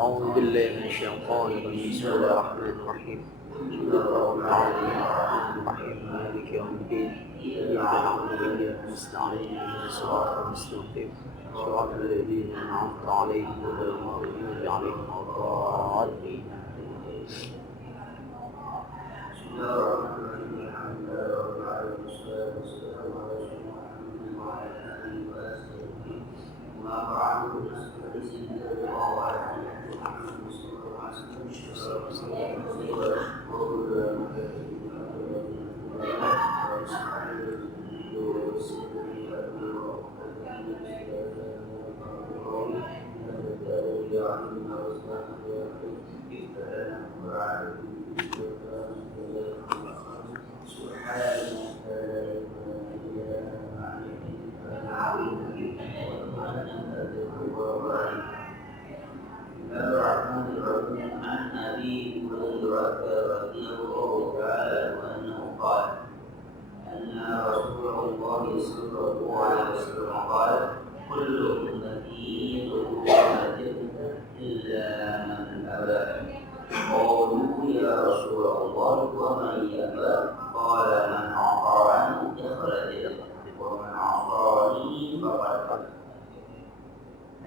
أعوذ بالله من الشيطان الرجيم. بسم الله الرحمن الرحيم. الرحمن الرحيم مالك يوم الدين. إياك نعبد وإياك نستعين اهدنا الصراط المستقيم صراط الذين أنعمت عليهم غير المغضوب عليهم ولا الضالين.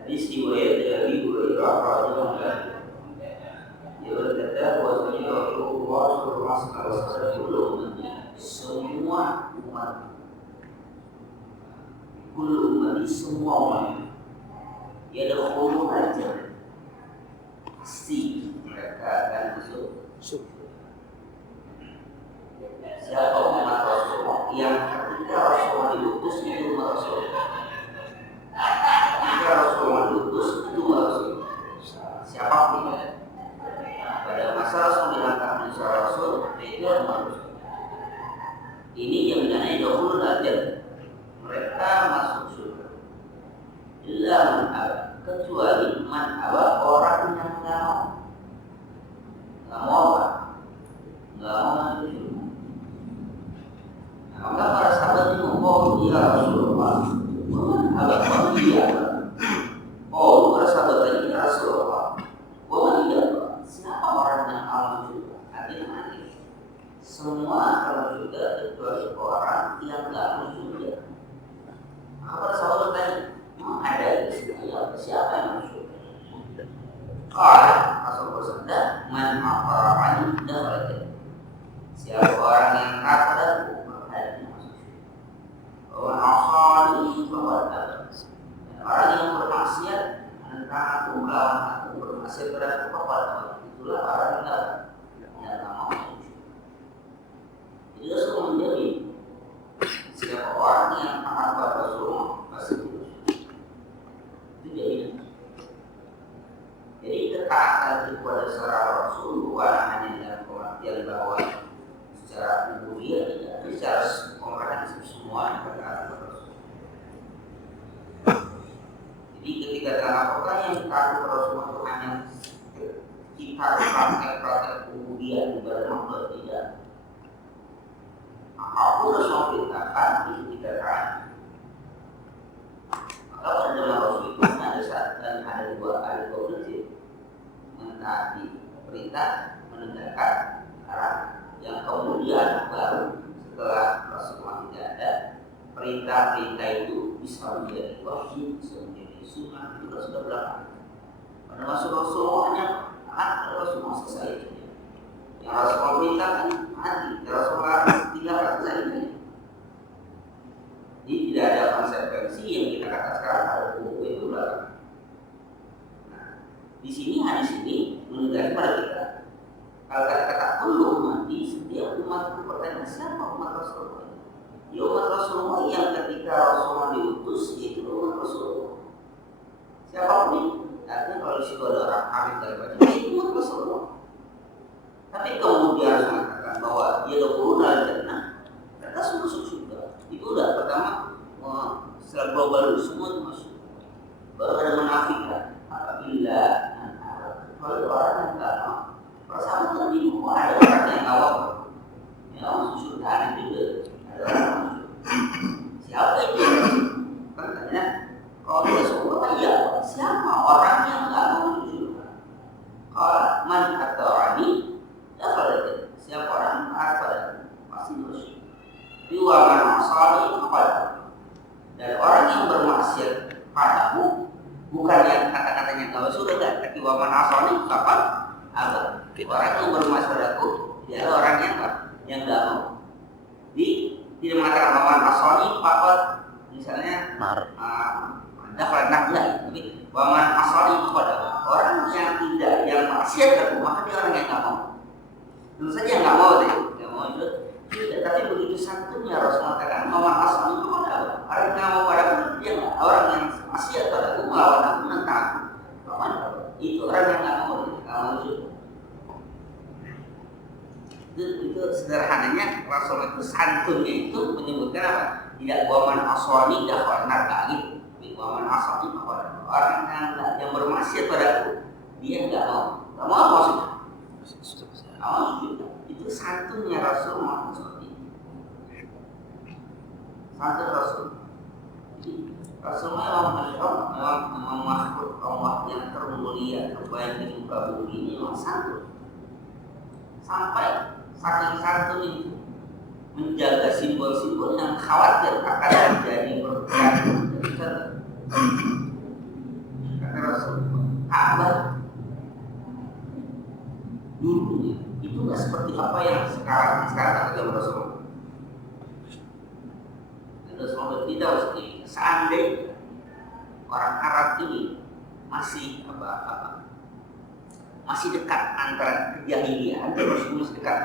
Hadis riwayat dari Abu Hurairah radhiyallahu anhu. Dia berkata bahwasanya Rasulullah SAW semua umat, semua umat, dia ada khulul aja, pasti mereka akan masuk surga. Siapa umat Rasulullah yang ketika Rasulullah diutus itu umat Rasulullah. Jika Rasulullah diutus itu Rasul. Siapapun pada masa Rasul diangkat menjadi Rasul, itu Rasul. Ini yang dinamai dahulu ajar. Mereka masuk surga. Illa man aba, kecuali man aba, orang yang nggak mau apa? Nggak mau masuk surga. Maka para sahabat itu ngomong, ya Rasulullah, aba dia. Oh, para sahabat tadi ya Rasulullah, dia. Siapa orang yang alam surga? Hati-hati. Semua alam surga kecuali orang yang nggak mau surga. Maka para sahabat tanya, ada siapa yang mau surga? Kalau Rasulullah bersabda, man aqara'ani dakhala. Siapa orang yang kafir orang yang bermaksiat tentang aku melawan aku bermaksiat kepada kepada itulah orang yang tak mau. Jadi Rasul menjamin siapa orang yang taat pada Rasulullah pasti lulus. Itu jaminan. Jadi ketaatan kepada seorang Rasul bukan hanya dalam pengertian bahwa secara uluhiyah tidak, secara komprehensif semua ketaatan kepada Rasul. Jadi ketika dalam orang yang taat kepada Rasulullah itu hanya kita praktek kemudian ibadah makhluk tidak. Apapun Rasulullah perintahkan itu kita taat. Maka pada dalam Rasul itu ada dua prinsip, mentaati perintah, menegakkan larangan. Yang kemudian baru setelah Rasulullah tidak ada, perintah-perintah itu bisa menjadi wajib, bisa menjadi sunnah, itu sudah belakang. Pada masa Rasulullah ada Rasulullah selesai. Yang Rasulullah perintahkan mati, yang Rasulullah tinggalkan selesai. Jadi tidak ada konsekuensi yang kita katakan sekarang ada buku itu belakang. Nah, di sini hadis ini menunjukkan pada kita kalau kata-kata perlu mati setiap umat itu bertanya siapa umat Rasulullah? Ya umat Rasulullah yang ketika Rasulullah diutus yaitu umat Rasulullah. Siapapun itu, artinya kalau di situ ada orang kafir daripada itu umat Rasulullah. Tapi kemudian harus mengatakan bahwa dia dokurun al-jannah, kata semua masuk surga. Itu udah pertama secara global dulu semua itu masuk. Baru ada menafikan apabila kalau orang yang tidak mau persamaan tadi ada orang yang awam yang masuk surga ada juga ada orang masuk. Siapa itu? Katanya kalau dia surga kan iya. Siapa orang yang tidak mau masuk surga? Kalau man atau ani siapa orang apa pasti masuk. Diwaman asali kepada dan orang yang bermaksiat padaku bukan yang kata-katanya kalau sudah tidak tapi waman asali kapan apa orang yang bermaksiat padaku dia adalah orang yang tidak mau. Jadi tidak mengatakan waman asali apa misalnya ada karena tapi waman asali kepada orang yang tidak yang maksiat padaku maka dia orang yang tidak mau. Tentu saja nggak mau deh, nggak mau itu. Tapi begitu santunnya Rasul mengatakan waman asal itu pada orang yang mau padaku dia nggak orang yang maksiat padaku melawan aku menentang aku. Itu orang yang nggak mau itu sederhananya Rasul itu santunnya itu menyebutkan apa? Tidak waman aswani dakwah narkali, waman asal itu orang yang bermaksiat padaku dia nggak mau maksudnya. Itu santunnya Rasul Muhammad seperti itu. Santun Rasul. Rasul memang makhluk Allah yang termulia terbaik di muka bumi ini memang santun. Sampai saking santun itu menjaga simbol-simbol yang khawatir akan terjadi perubahan. Kata Rasul, Ka'bah dulunya itu nggak seperti apa yang sekarang kata Rasulullah. Rasulullah tidak seperti seandainya orang Arab ini masih masih dekat antara kejahilian dan Rasulullah dekat,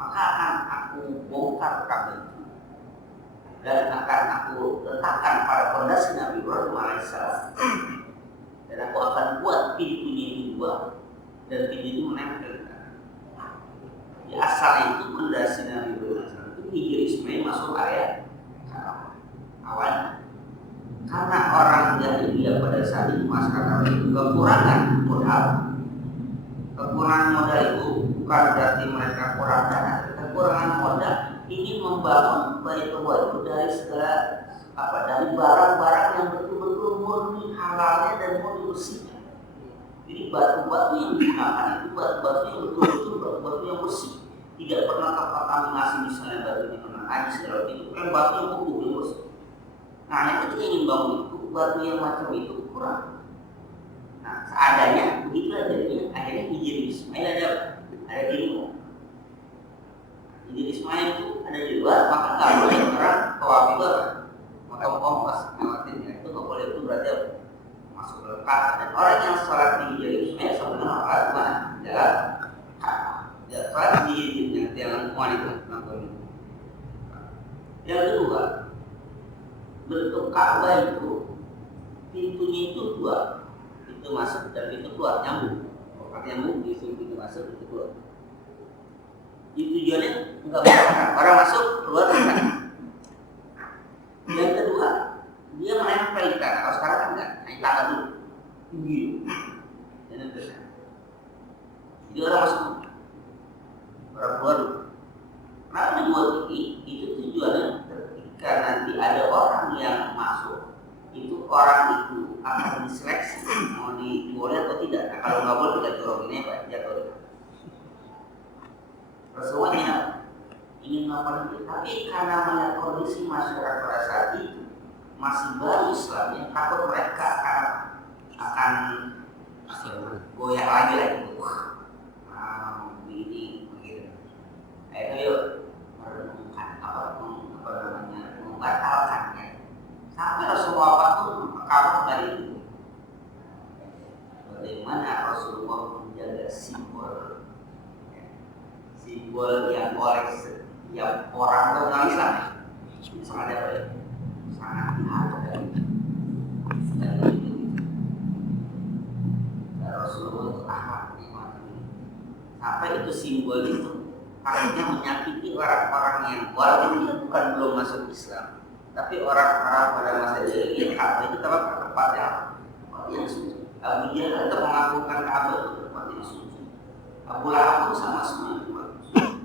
maka akan aku bongkar Ka'bah itu dan akan aku letakkan pada pondasi Nabi Ibrahim alaihissalam dan aku akan buat pintunya itu dua. Dan pintu itu menempel. Di asal itu pondasi Nabi Ibrahim itu Hijri Ismail masuk area awalnya. Karena orang jahiliyah pada saat itu masyarakat itu kekurangan modal. Kekurangan modal itu bukan berarti mereka kurang dana, kekurangan modal ingin membangun Baitullah itu dari segala dari barang-barang yang betul-betul murni halalnya dan murni bersihnya. Jadi batu-batu yang digunakan itu batu-batu yang betul-betul batu-batu yang bersih, tidak pernah terkontaminasi misalnya batu ini pernah najis kalau itu kan batu yang utuh yang bersih. Nah yang kita ingin bangun itu batu yang macam itu kurang. Nah seadanya begitulah jadinya akhirnya Hijri Ismail ada di luar. Hijri Ismail itu ada di luar maka nggak boleh orang tawaf itu motong pas lewatinnya itu nggak boleh itu berarti masuk ke Ka'bah dan orang yang sholat di Hijri Ismail sebenarnya sholat di mana? Jalan Ka'bah. Ya, sholat di yang lingkungan itu namanya. Yang kedua, bentuk Ka'bah itu pintunya itu dua, pintu masuk dan pintu keluar nyambung. Kalau nyambung di pintu masuk pintu keluar. Itu tujuannya enggak berangkat. Orang masuk keluar bukan. Yang kedua, dia menempel di tanah. Kalau sekarang kan enggak, naik tangga dulu, tinggi, dan nempel. Jadi orang masuk, orang keluar dulu. Kenapa dibuat ini? Itu tujuannya ketika nanti ada orang yang masuk, itu orang itu akan diseleksi mau diboleh atau tidak. Nah, kalau nggak boleh kita dorong ini apa? Jatuh. Rasulullah ingin melakukan itu, tapi karena melihat kondisi masyarakat pada saat itu masih baru Islamnya, takut mereka akan akan goyah lagi. Ini begitu. Ayo yuk merenungkan apa namanya, membatalkannya. Sampai Rasulullah pun kabur dari itu. Bagaimana Rasulullah menjaga simbol yang oleh setiap orang dalam Islam sangat dihargai dan itu Rasulullah itu akhlak sampai itu simbol itu akhirnya menyakiti orang-orang yang walaupun dia bukan belum masuk Islam, tapi orang-orang pada masa jahiliyah Ka'bah itu tempat yang suci. Abu Jahal tetap mengagungkan Ka'bah itu tempat yang suci. Abu Lahab pun sama semua tempat suci.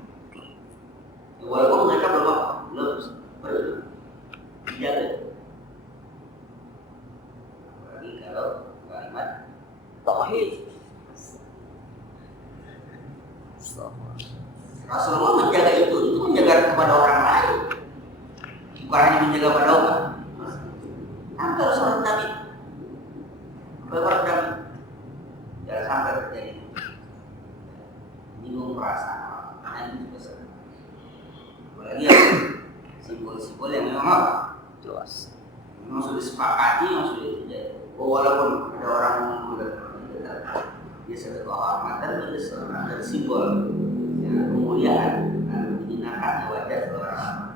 Walaupun mereka belum berjalan. Apalagi kalau kalimat tauhid. Rasulullah menjaga itu menjaga kepada orang lain, bukan hanya menjaga pada umat. Nanti Rasulullah Nabi berwarna jangan sampai terjadi menyinggung perasaan orang lain besar. Apalagi simbol-simbol yang memang Jelas. memang sudah disepakati, memang sudah terjadi. Walaupun ada orang yang dia sudah kehormatan, dia sudah ada simbol kemuliaan dan menyenangkan wajah seorang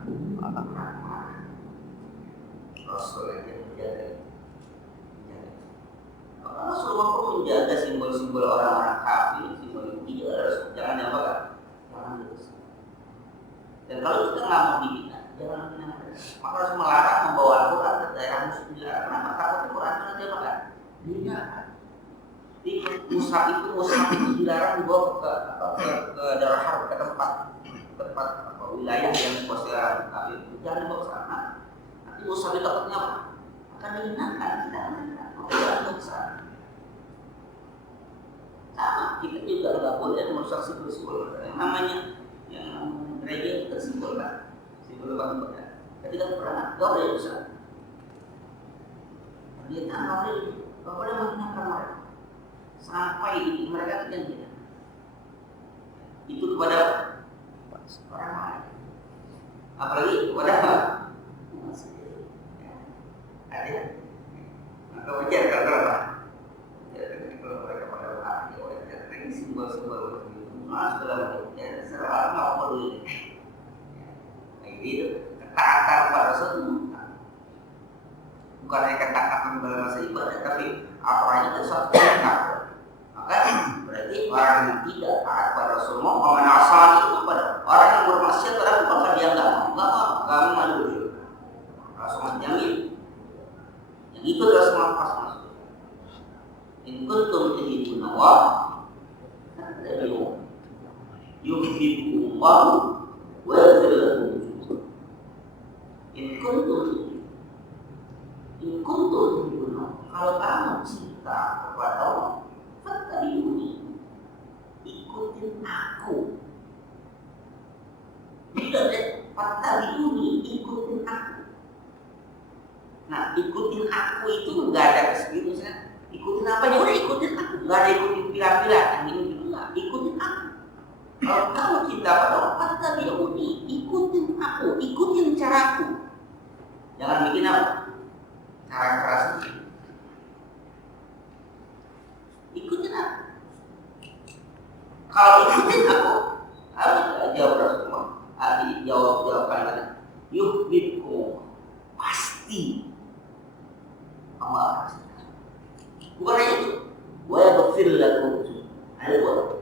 Rasul yang menjaga. Rasulullah pun menjaga simbol-simbol orang-orang kafir, simbol itu jangan diapakan, jangan terus. Dan kalau kita nggak mau dibina, jangan bina. Maka harus melarang membawa Al-Quran ke daerah musuh dilarang. Kenapa? Takutnya Quran itu nanti apa? Dibina. Di mushaf itu dilarang dibawa ke daerah harb, ke tempat wilayah yang dikuasai kafir. Jangan dibawa ke sana. Nanti mushaf itu takutnya apa? Akan dihinakan, tidak menang. Jangan dibawa ke sana. Sama, kita juga nggak boleh merusak simbol-simbol. Namanya yang gereja itu simbol kan, simbol bangsa. Ketika perang, nggak boleh rusak. Dia nggak boleh menghinakan mereka. Sampai mereka tidak itu kepada orang lain, apalagi kepada ada maka wajar kalau mereka pada wajar ini simbol-simbol dalam serah apa dulu itu ketaatan pada Rasul bukan hanya ketaatan dalam masa ibadah, tapi apa itu suatu ketaatan. Maka berarti orang yang tidak taat pada Rasulullah, orang asal itu pada orang yang bermaksiat pada bahkan dia nggak mau maju. Rasulullah jamin yang ikut Rasulullah pas masuk. In kuntum tuhibbuna Allah, yuhibbukum Allah wa yaghfir lakum. In kuntum tuhibbuna, kalau kamu cinta kepada Allah, fattabi'uni, ikutin aku. Tidak ada fattabi'uni, ikutin aku. Nah, ikutin aku itu nggak ada kesedihan. Ikutin apa? Ya udah ikutin aku. Nggak ada ikutin pilah-pilah. Yang ini juga ikutin aku. Kalau kamu cinta pada Allah, fattabi'uni, ikutin aku, ikutin caraku. Jangan bikin apa? Cara-cara sendiri. Ikutin aku. Kalau ikutin aku, harus jawab Rasulullah. Jawab kalimatnya. Yuhibbukum, pasti Allah pasti. Bukan hanya itu. Wa yaghfir lakum. Ada dua.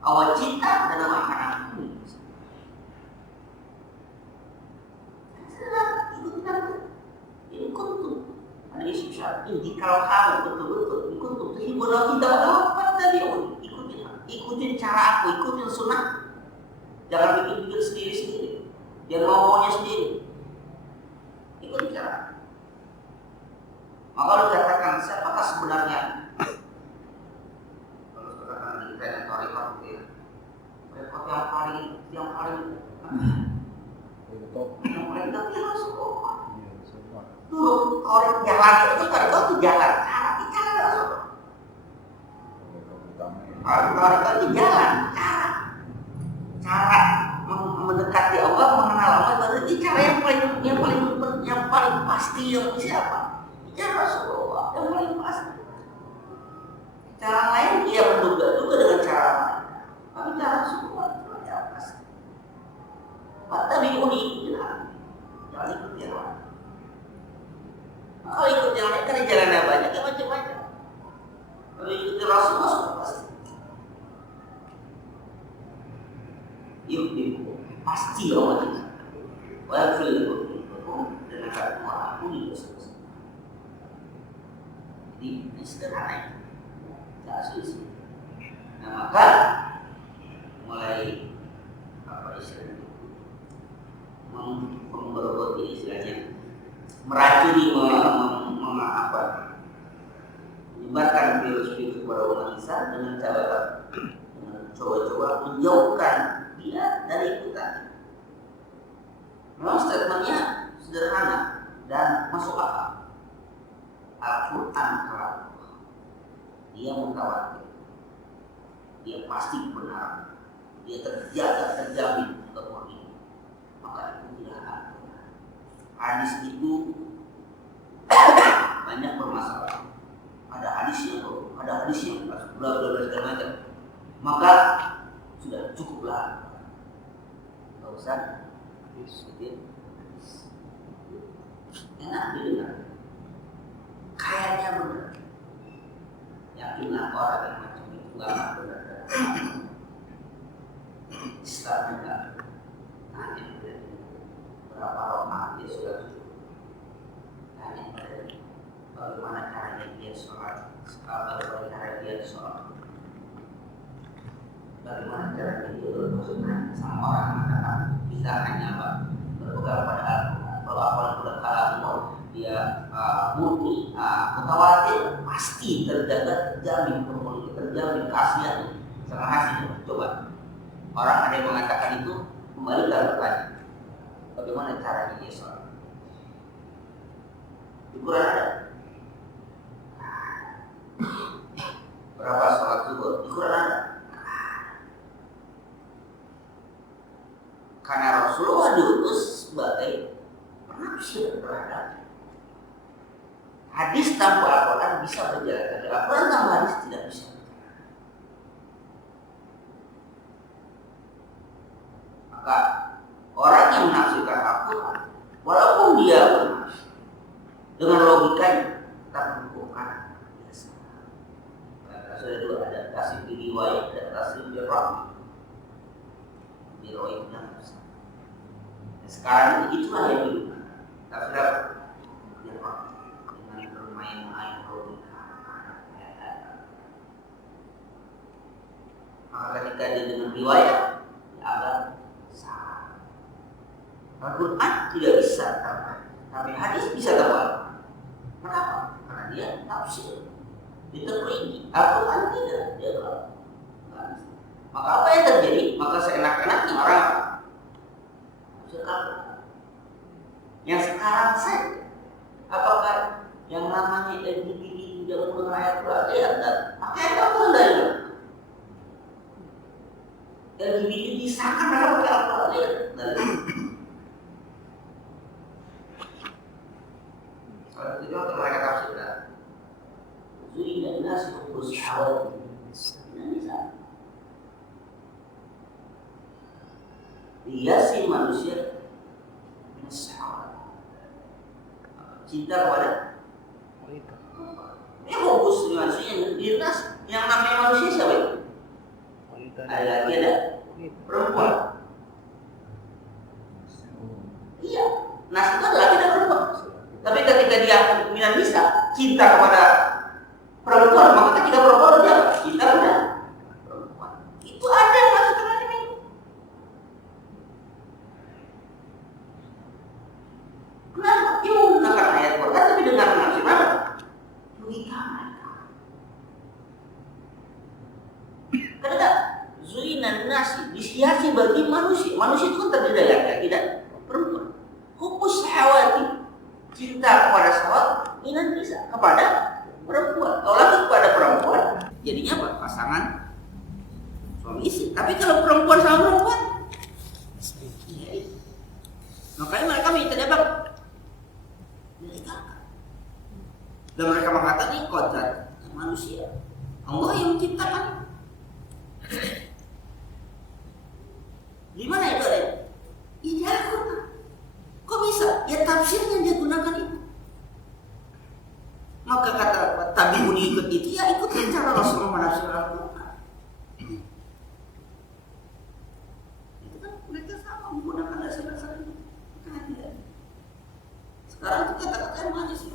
Allah cinta dan Allah akan ampuni. Ikutin aku. Ini kuntum. Ada isu syarat. Jikalau kamu betul-betul ikutin tuhibbuna kita dapat dari ikutin cara aku, ikutin sunnah. Jangan bikin sendiri-sendiri. Jangan maunya sendiri. Ikutin cara. Maka lu katakan siapakah sebenarnya? Kalau katakan kita yang tarekat itu ya, tarekat yang paling yang paling tapi Rasulullah. Dulu orang jalan itu tarekat itu jalan, cara jalannya banyak ya macam-macam. Kalau ikuti Rasulullah sudah pasti. Yuk, pasti Allah kita. Wafil dengan kata mengampuni dosa-dosa. Jadi ini sederhana, tidak sulit. Nah maka mulai apa istilahnya, memperbuat istilahnya, meracuni, menyebarkan virus-virus kepada umat Islam dengan cara coba-coba menjauhkan dia dari ikutan. Memang statementnya sederhana dan masuk akal. Al-Quran kalam dia mutawatir, dia pasti benar, dia terjamin kemurnian. Maka itu tidak akan benar. Hadis itu banyak bermasalah. Ada hadis yang bla bla bla segala macam. Maka sudah cukuplah. Tidak usah enak didengar, kayaknya benar. Yakinlah orang yang macam itu gak benar. Islam juga nanti berapa rokaat dia sudah tujuh. Tanya bagaimana caranya dia sholat, bagaimana cara dia sholat, bagaimana caranya dia bermaksudnya sama orang mengatakan kita hanya berpegang pada Al-Quran, bahwa Al-Quran kalamullah dia murni, mutawatir, pasti terjamin kemuliaan, terjamin keaslian, sangat hasilnya. Coba orang ada yang mengatakan itu, kembali dalam bertanya, bagaimana caranya dia sholat? Di Quran ada. Berapa sholat zuhur? Di Quran ada. Karena Rasulullah diutus sebagai penafsir terhadap hadis tanpa Al-Quran bisa berjalan. Al-Quran tanpa hadis tidak bisa. Maka orang yang menafsirkan Al-Quran, walaupun dia benar dengan logikanya, tak bukan biasa. Karena sudah dulu ada tasib di riwayat dan tasib di rahmi. Di riwayat yang besar. Sekarang itulah yang dulu. Tafsir dengan bermain-main logika. Maka ketika dia dengan riwayat, dia agak salah. Al-Quran tidak bisa tambah, tapi hadis bisa tambah. Kenapa? Karena dia tafsir, diterima. Al-Quran tidak, dia tidak. Maka apa yang terjadi? Maka seenak-enaknya orang yang sekarang saja, apakah yang namanya LGBT tidak menggunakan ayat Quran? Dan pakai ayat Quran dari mana? LGBT disahkan mereka pakai ayat Quran dari kalau itu juga mereka tafsirkan. Zuina nasi hubus syahwat. Ini bisa. Dia si manusia cinta kepada wanita. Ini fokus manusia yang namanya manusia siapa itu? Wanita. Ada lagi ada perempuan. Iya, nas itu ada laki dan perempuan. Tapi ketika dia minat bisa cinta kepada perempuan, maka ketika perempuan dia cinta kepada perempuan. Itu ada yang masuk ke dalam ini. Kenapa? Dia menggunakan ayat Quran tapi dengan menafsir apa? Logika mereka. Karena zuinan nasi disiasi bagi manusia. Manusia itu kan terdiri dari laki-laki dan perempuan. Hubus syahwati, cinta kepada syahwat, minat bisa kepada perempuan. Kalau lagi kepada perempuan, jadinya apa? Pasangan suami istri. Tapi kalau perempuan sama perempuan, ya, makanya mereka minta dia bang. Dan mereka mengatakan ini kodrat manusia. Allah yang menciptakan. Di mana itu ada? Ini Al-Quran. Kok bisa? Ya tafsirnya dia gunakan itu. Maka tabiun ikut itu, ya ikutin cara Rasulullah menafsirkan Al-Quran. Itu kan mereka sama menggunakan dasar-dasar itu. Sekarang itu kata-kata yang mana sih?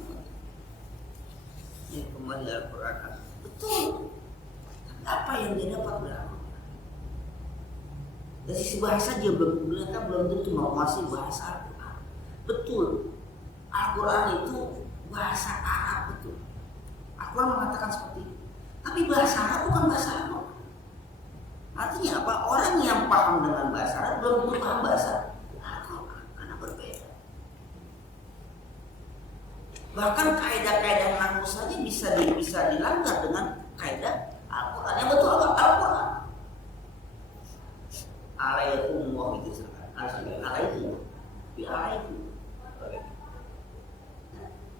Ini kembali Al-Quran. Betul. Apa yang dia dapat dari Al-Quran? Dari sisi bahasa dia belum tentu menguasai bahasa Al-Quran. Betul. Al-Quran itu bahasa Arab, betul. Al-Quran mengatakan seperti itu. Tapi bahasa Arab bukan bahasa Arab. Artinya apa? Orang yang paham dengan bahasa Arab belum tentu paham bahasa Al-Quran, karena berbeda. Bahkan kaidah-kaidah nahwu saja bisa dilanggar dengan kaidah Al-Quran. Yang betul apa? Al-Quran. Alaikumullah itu sekarang. Alaikum. Alaikum.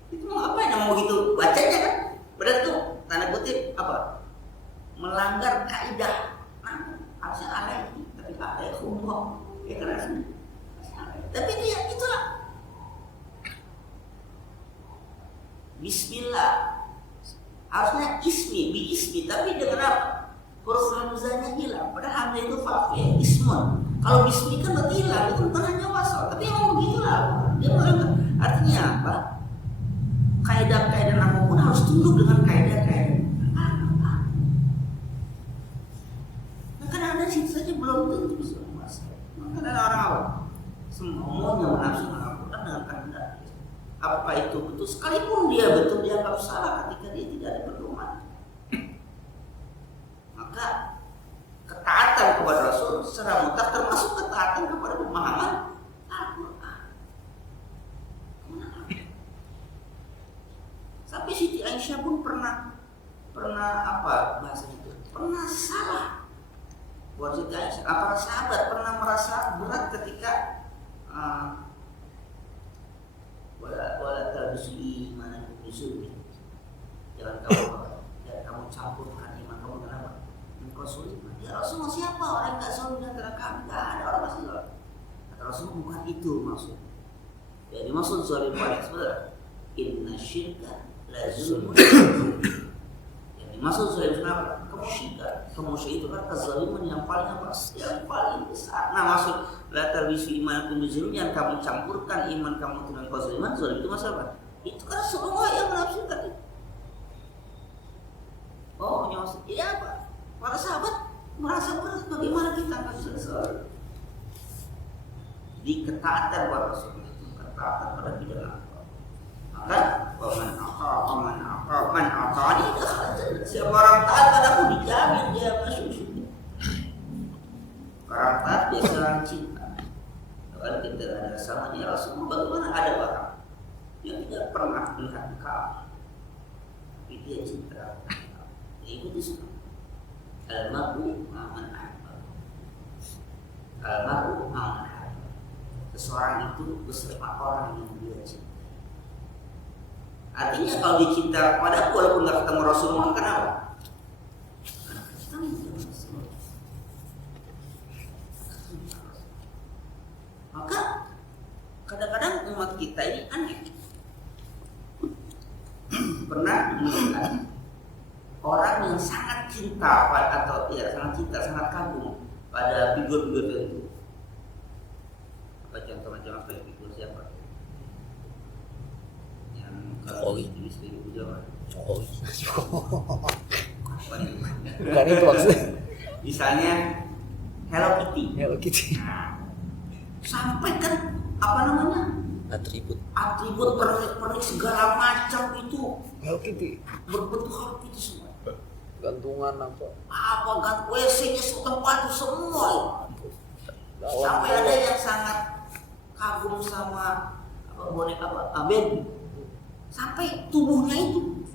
Itu mau apa yang mau gitu bacanya kan? Berarti tuh tanda kutip apa? Melanggar kaidah. Nah, harusnya alaikum, tapi alaikumullah. Ya kan? Tapi itu ya itulah. Bismillah. Harusnya ismi, bi ismi, tapi dengan apa? Huruf hamzahnya hilang. Padahal hamzah itu fa'il, ismun. Kalau bismi kan berarti hilang, itu bukan hanya wasal. Tapi emang begitulah. Dia melanggar. Artinya apa? Kaidah-kaidah nahwu pun harus tunduk dengan kaidah-kaidah. Nah, kadang-kadang situ saja belum tentu bisa menguasai. Maka ada orang awam semuanya menafsirkan Al-Quran dengan kehendak. Apa itu betul? Sekalipun dia betul dianggap salah ketika dia tidak ada pedoman. Maka ketaatan kepada Rasul secara mutlak termasuk ketaatan kepada pemahaman Al-Quran. Sampai Siti Aisyah pun pernah apa bahasanya itu? Pernah salah. Buat Siti Aisyah, para sahabat pernah merasa berat ketika wala talbisul iman bisul. Jangan kamu campurkan iman kamu dengan apa? Engkau sulit. Ya Rasulullah, siapa orang yang tak sulit antara kami? Tidak ada orang pasti sulit. Kata Rasulullah, bukan itu maksud. Jadi maksud zalim paling sebenarnya inna syirka la zulmun. Yang dimaksud zalim kenapa? Kemusyrikan itu kan kezaliman yang paling apa? Yang paling besar. Nah, maksud la talbisu imanakum bizulm, yang kamu campurkan iman kamu dengan kezaliman. Zalim itu maksud apa? Itu kan semua yang menafsirkan itu. Oh, yang maksud iya apa? Para sahabat merasa berat, bagaimana kita akan selesai? Di ketaatan pada Rasul itu, ketaatan pada bidang apa? Maka man aqani siapa orang taat padaku dijamin dia masuk surga. Orang taat biasa orang cinta. Kalau kita ada samanya Rasul, bagaimana ada orang yang tidak pernah melihat engkau, tapi dia cinta. Ikuti semua. Al-mar'u ma'aman ahabba. Al-mar'u ma'aman ahabba. Seseorang itu beserta orang yang dia cinta. Artinya kalau dicinta kepada aku walaupun nggak ketemu Rasulullah, kenapa? Karena kita mencintai Rasulullah. Maka kadang-kadang umat kita ini aneh. Pernah melihat orang yang sangat cinta atau ya sangat cinta, sangat kagum pada figur-figur tertentu. Apa contoh macam apa ya, figur siapa? Yang kalau di istri ibu Jawa. Bukan itu maksudnya. Misalnya Hello Kitty. Hello Kitty. Nah, sampai kan apa namanya? Atribut pernik segala macam itu Hello Kitty. berbentuk Hello Kitty semua. Gantungan apa? Kan WC-nya setempat itu semua. Sampai ada yang sangat kagum sama boneka baby. Sampai tubuhnya itu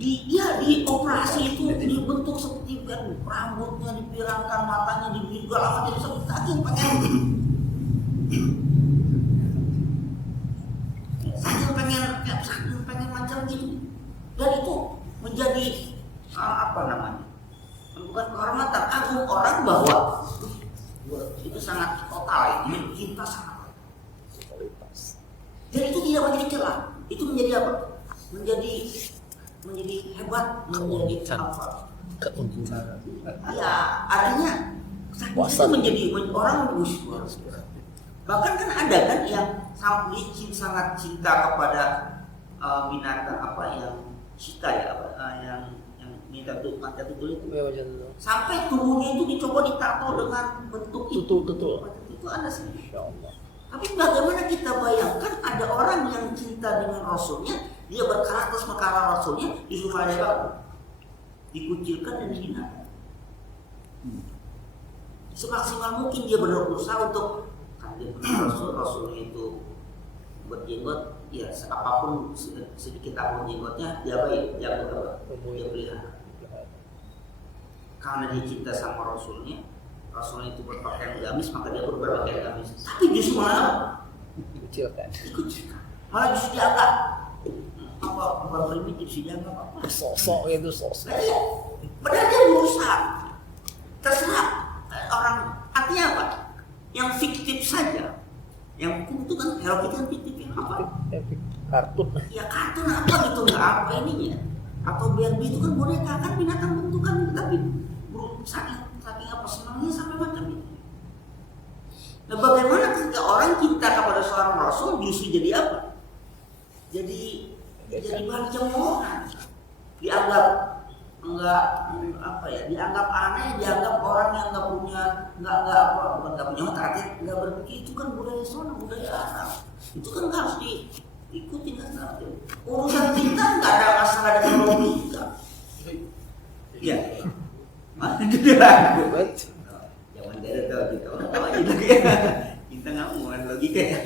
dioperasi itu dibentuk seperti kan, rambutnya dipirangkan, matanya dibidik, alamatnya bisa saking pengen macam gitu. Dan itu menjadi apa namanya? Bukan kehormatan, kagum orang bahwa itu sangat total, ini cinta sangat totalitas. Dan itu tidak menjadi celah, itu menjadi apa? Menjadi menjadi hebat, menjadi apa? Keunikan. Ya, artinya itu menjadi orang luar biasa. Bahkan kan ada kan yang sangat cinta kepada binatang apa yang cita ya, yang minta tuh mata tutul itu. Sampai tubuhnya itu dicoba ditato dengan bentuk itu. Itu ada sih. Tapi bagaimana kita bayangkan ada orang yang cinta dengan Rasulnya, dia berkarakter semakara Rasulnya, justru malah dia dikucilkan dan dihina. Semaksimal mungkin dia berusaha untuk kan dia punya Rasulnya itu berjenggot, ya apapun sedikit apapun jenggotnya dia baik, dia pelihara. Karena dia cinta sama Rasulnya itu berpakaian gamis, maka dia pun berpakaian gamis. Tapi justru malah dikucilkan. Malah justru dianggap apa, bukan primitif sih, dianggap apa? Sosok itu sosok. Padahal dia berusaha. Terserah orang, artinya apa? Yang fiktif saja. Yang hukum itu kan, hero kita kan fiktif ya, apa? Kartun. Ya kartun apa gitu, nggak apa ininya. Atau Barbie itu kan boneka, kan binatang bentukan, tapi saking apa senangnya sampai macam itu. Nah, bagaimana ketika orang cinta kepada seorang Rasul justru jadi apa? Jadi bahan cemoohan, dianggap enggak apa ya, dianggap aneh, dianggap orang yang enggak punya otak, enggak berpikir. Itu kan budaya sana, budaya Arab. Itu kan harus diikuti kan. Urusan cinta enggak ada masalah dengan logika. Iya. Itu dia lagu. Jangan dia tahu kita orang tahu aja lagi. Cinta enggak mau logika ya.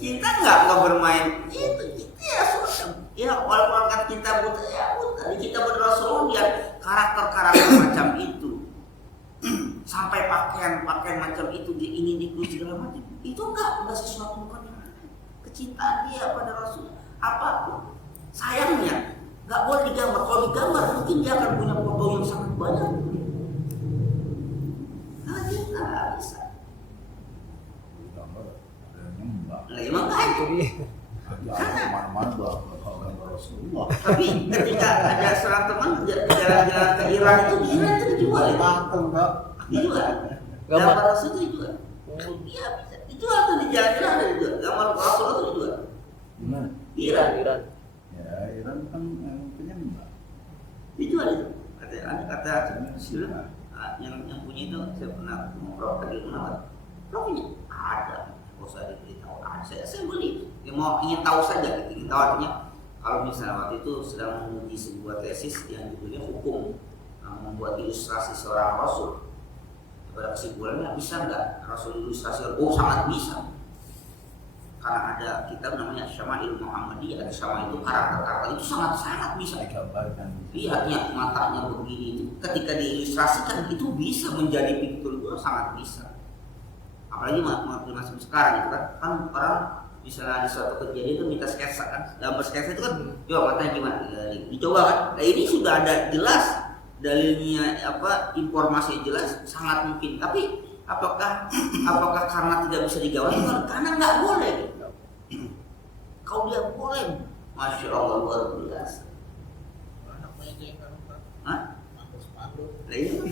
Cinta enggak bermain. Itu ya sudah. Ya walaupun kata cinta buta ya buta. Cinta pada Rasulullah dia karakter macam itu. Sampai pakaian macam itu dia ingin dipuji segala macam. Itu enggak sesuatu bukan kecintaan dia pada Rasul. Apapun. Sayangnya enggak boleh digambar. Kalau digambar mungkin dia akan punya foto yang sangat banyak. Nah, kita enggak bisa. Nah, emang kan? Karena tapi ketika ada seorang teman jalan-jalan ke Iran itu, di Iran itu dijual ya? Dijual. Gambar Rasul itu dijual. Iya bisa. Dijual tuh di jalan-jalan ada dijual. Gambar Rasul itu dijual. Di Iran. Ya, Iran kan yang penyembah. Dijual itu. Kata siapa yang punya itu, saya pernah ngobrol tadi kenapa? Punya ada. Kalau saya diberitahu ada, saya beli. Dia mau ingin tahu saja, ingin tahu artinya. Kalau misalnya waktu itu sedang menguji sebuah tesis yang judulnya hukum, membuat ilustrasi seorang Rasul. Pada kesimpulannya bisa nggak Rasul ilustrasi? Oh sangat bisa. Karena ada kitab namanya Syama'il Muhammadiyah, ada Syama' itu karakter itu sangat bisa digambarkan. Lihatnya matanya begini itu, ketika diilustrasikan itu bisa menjadi piktur itu sangat bisa. Apalagi masa sekarang itu kan orang misalnya ada suatu kejadian itu minta sketsa kan, gambar sketsa itu kan, coba matanya gimana, dicoba kan. Nah ini sudah ada jelas dalilnya apa, informasi jelas sangat mungkin. Tapi apakah karena tidak bisa digambar? Karena nggak boleh. Kalau dia boleh, masya Allah luar biasa. Hah? Nah ini.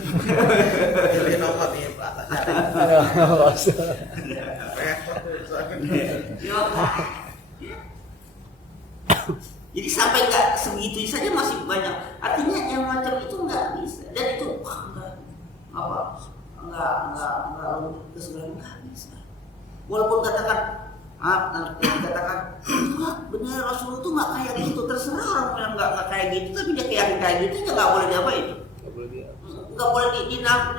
Jadi sampai nggak segitu saja masih banyak. Artinya yang macam itu nggak bisa. Dan itu nggak keseluruhan nggak bisa. Walaupun katakan benar Rasul itu nggak kayak gitu. Terserah orang yang nggak kayak gitu, tapi dia kayak gitu aja nggak boleh diapain. Nggak boleh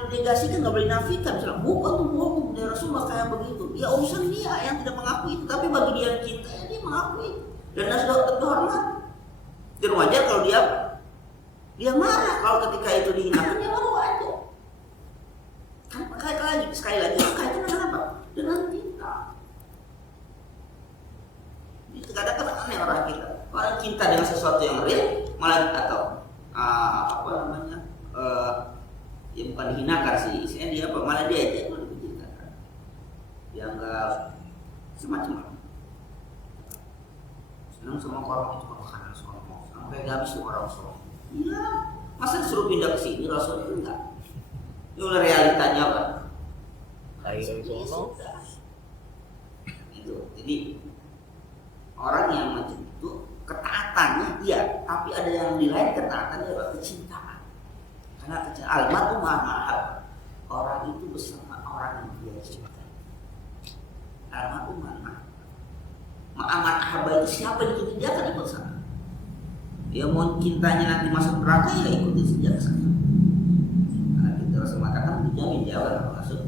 dinegasikan, nggak boleh dinafikan. Misalnya bukan tuh bohong, dia Rasul nggak kayak begitu. Ya urusan dia yang tidak mengakui itu, tapi bagi dia yang cinta dia mengakui dan sudah terhormat. Dan wajar kalau dia marah kalau ketika itu dihinakan, dia marah wajar. Kan sekali lagi kaitan dengan apa? Dengan cinta. Jadi kadang-kadang aneh orang kita. Orang cinta dengan sesuatu yang real malah atau ya bukan dihinakan sih, istilahnya dia apa, malah dia aja yang dikucilkan, dianggap semacam senang sama orang itu makanan semua mau senang sampai nggak habis orang Rasul. Iya, masa disuruh pindah ke sini Rasul enggak? Ini udah realitanya apa? Lahir di sono. Itu. Jadi orang yang macam itu ketaatannya iya, tapi ada yang di lain ketaatannya apa? Kecintaan. Karena kecintaan almarhum mahal. Orang itu bersama orang yang dia cintai. Almarhum mahal. Ma'aman ahaba itu siapa yang ikuti dia akan ikut sana. Dia mau cintanya nanti masuk neraka ya ikuti saja ke sana. Karena kita harus mengatakan dijamin dia akan masuk.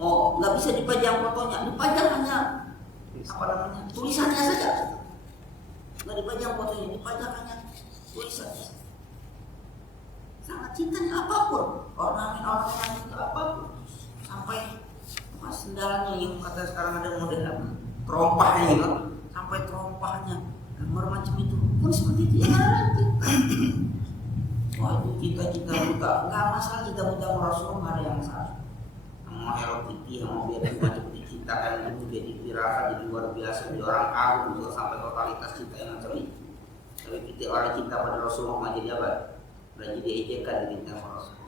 Oh, nggak bisa dipajang fotonya, dipajang hanya apa namanya tulisannya saja. Nggak dipajang fotonya, dipajang hanya tulisannya. Sangat cintanya apapun, ornamen itu apapun, sampai sendalnya yang kata sekarang ada model terompahnya gitu, sampai terompahnya gambar macam itu pun seperti itu ya nanti. Wah itu cita-cita buta, nggak masalah kita buta Rasul nggak ada yang salah. Mau Hello Kitty, mau biar macam diciptakan itu jadi viral, jadi luar biasa, jadi orang kagum bisa sampai totalitas cinta yang macam itu. Tapi kita orang cinta pada Rasul mau jadi apa? Udah jadi ejekan di cinta Rasul.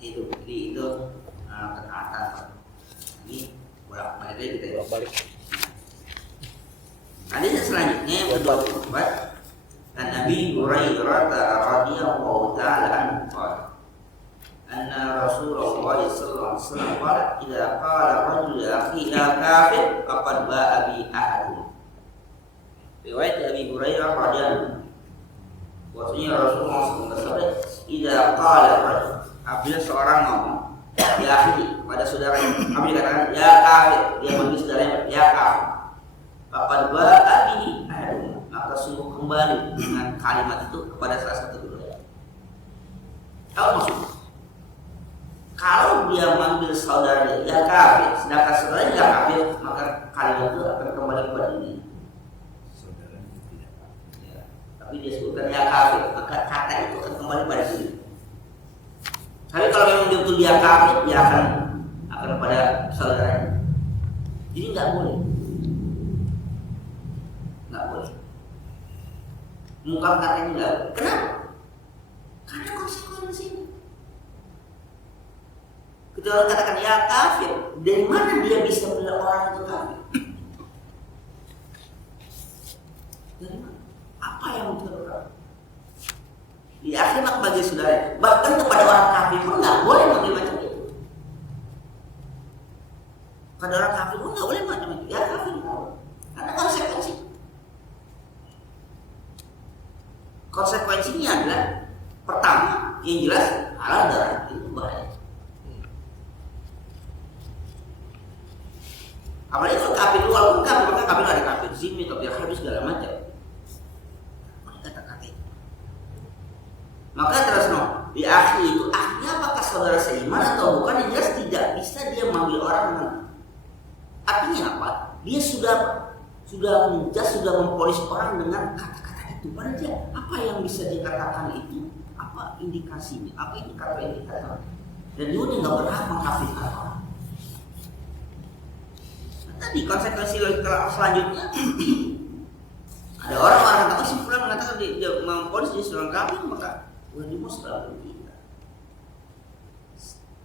Itu jadi itu ketaatan. Ini bolak-balik kita Bolak-balik. Hadis selanjutnya yang ke-24 dan Nabi Hurairah radhiyallahu taala anhu qala anna Rasulullah sallallahu alaihi wasallam qala idza qala rajul akhi ya kafir faqad ba'a bi ahadin. Riwayat Abi Hurairah radhiyallahu anhu. Bahwasanya Rasulullah sallallahu alaihi wasallam idza qala rajul apabila seorang ngomong ya akhi pada saudaranya, apabila dikatakan ya kafir, dia manggil saudaranya ya kafir, faqad ba'a bihi ahadun, maka sungguh kembali dengan kalimat itu kepada salah satu keduanya. Apa maksudnya? Kalau dia manggil saudaranya ya kafir, sedangkan saudaranya ya kafir, maka kalimat itu akan kembali kepada ini. Saudaranya tidak kafir. Ya, tapi dia sebutkan ya kafir, maka kata itu akan kembali pada diri. Tapi kalau memang dia betul dia kafir, dia akan pada saudaranya. Jadi nggak boleh. Mungkar katanya nggak boleh. Kenapa? Karena konsekuensinya. Ketika orang katakan ya kafir, dari mana dia bisa bilang orang itu kafir? Dari mana? Apa yang terjadi? Di akhirat bagi saudara, bahkan kepada orang kafir pun nggak boleh manggil macam itu. Pada orang kafir pun nggak boleh macam itu. Ya kafir, karena konsekuensinya adalah pertama, yang jelas halal darah itu bahaya. Apalagi kalau kafir luar pun kafir, maka kafir ada kafir zimmi, kafir habis segala macam. Kata-kata itu. Maka terus di akhir itu akhirnya apakah saudara seiman atau bukan, yang jelas tidak bisa dia manggil orang dengan artinya apa? Dia sudah menjas, sudah mempolis orang dengan kata-kata itu. Padahal dia apa yang bisa dikatakan itu? Apa indikasinya? Apa indikator? Dan dia nggak berhak mengkafirkan orang. Nah, tadi konsekuensi selanjutnya ada orang-orang kata si fulan mengatakan dia mempolis dia seorang kafir, maka wajib muslim kita.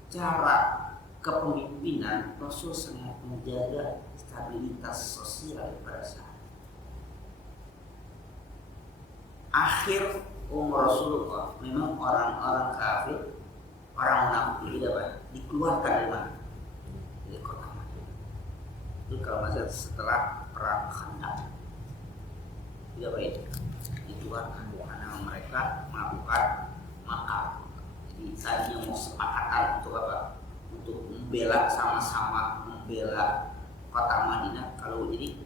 Cara kepemimpinan Rasul sangat menjaga stabilitas sosial pada saat akhir umur Rasulullah. Memang orang-orang kafir, orang munafik itu dapat dikeluarkan dari mana? Dari kota Madinah. Itu kalau masih setelah perang Khandaq, tidak baik dikeluarkan karena mereka melakukan makar. Jadi tadinya mau sepakatan untuk apa? Untuk membela, sama-sama membela kota Madinah. Kalau jadi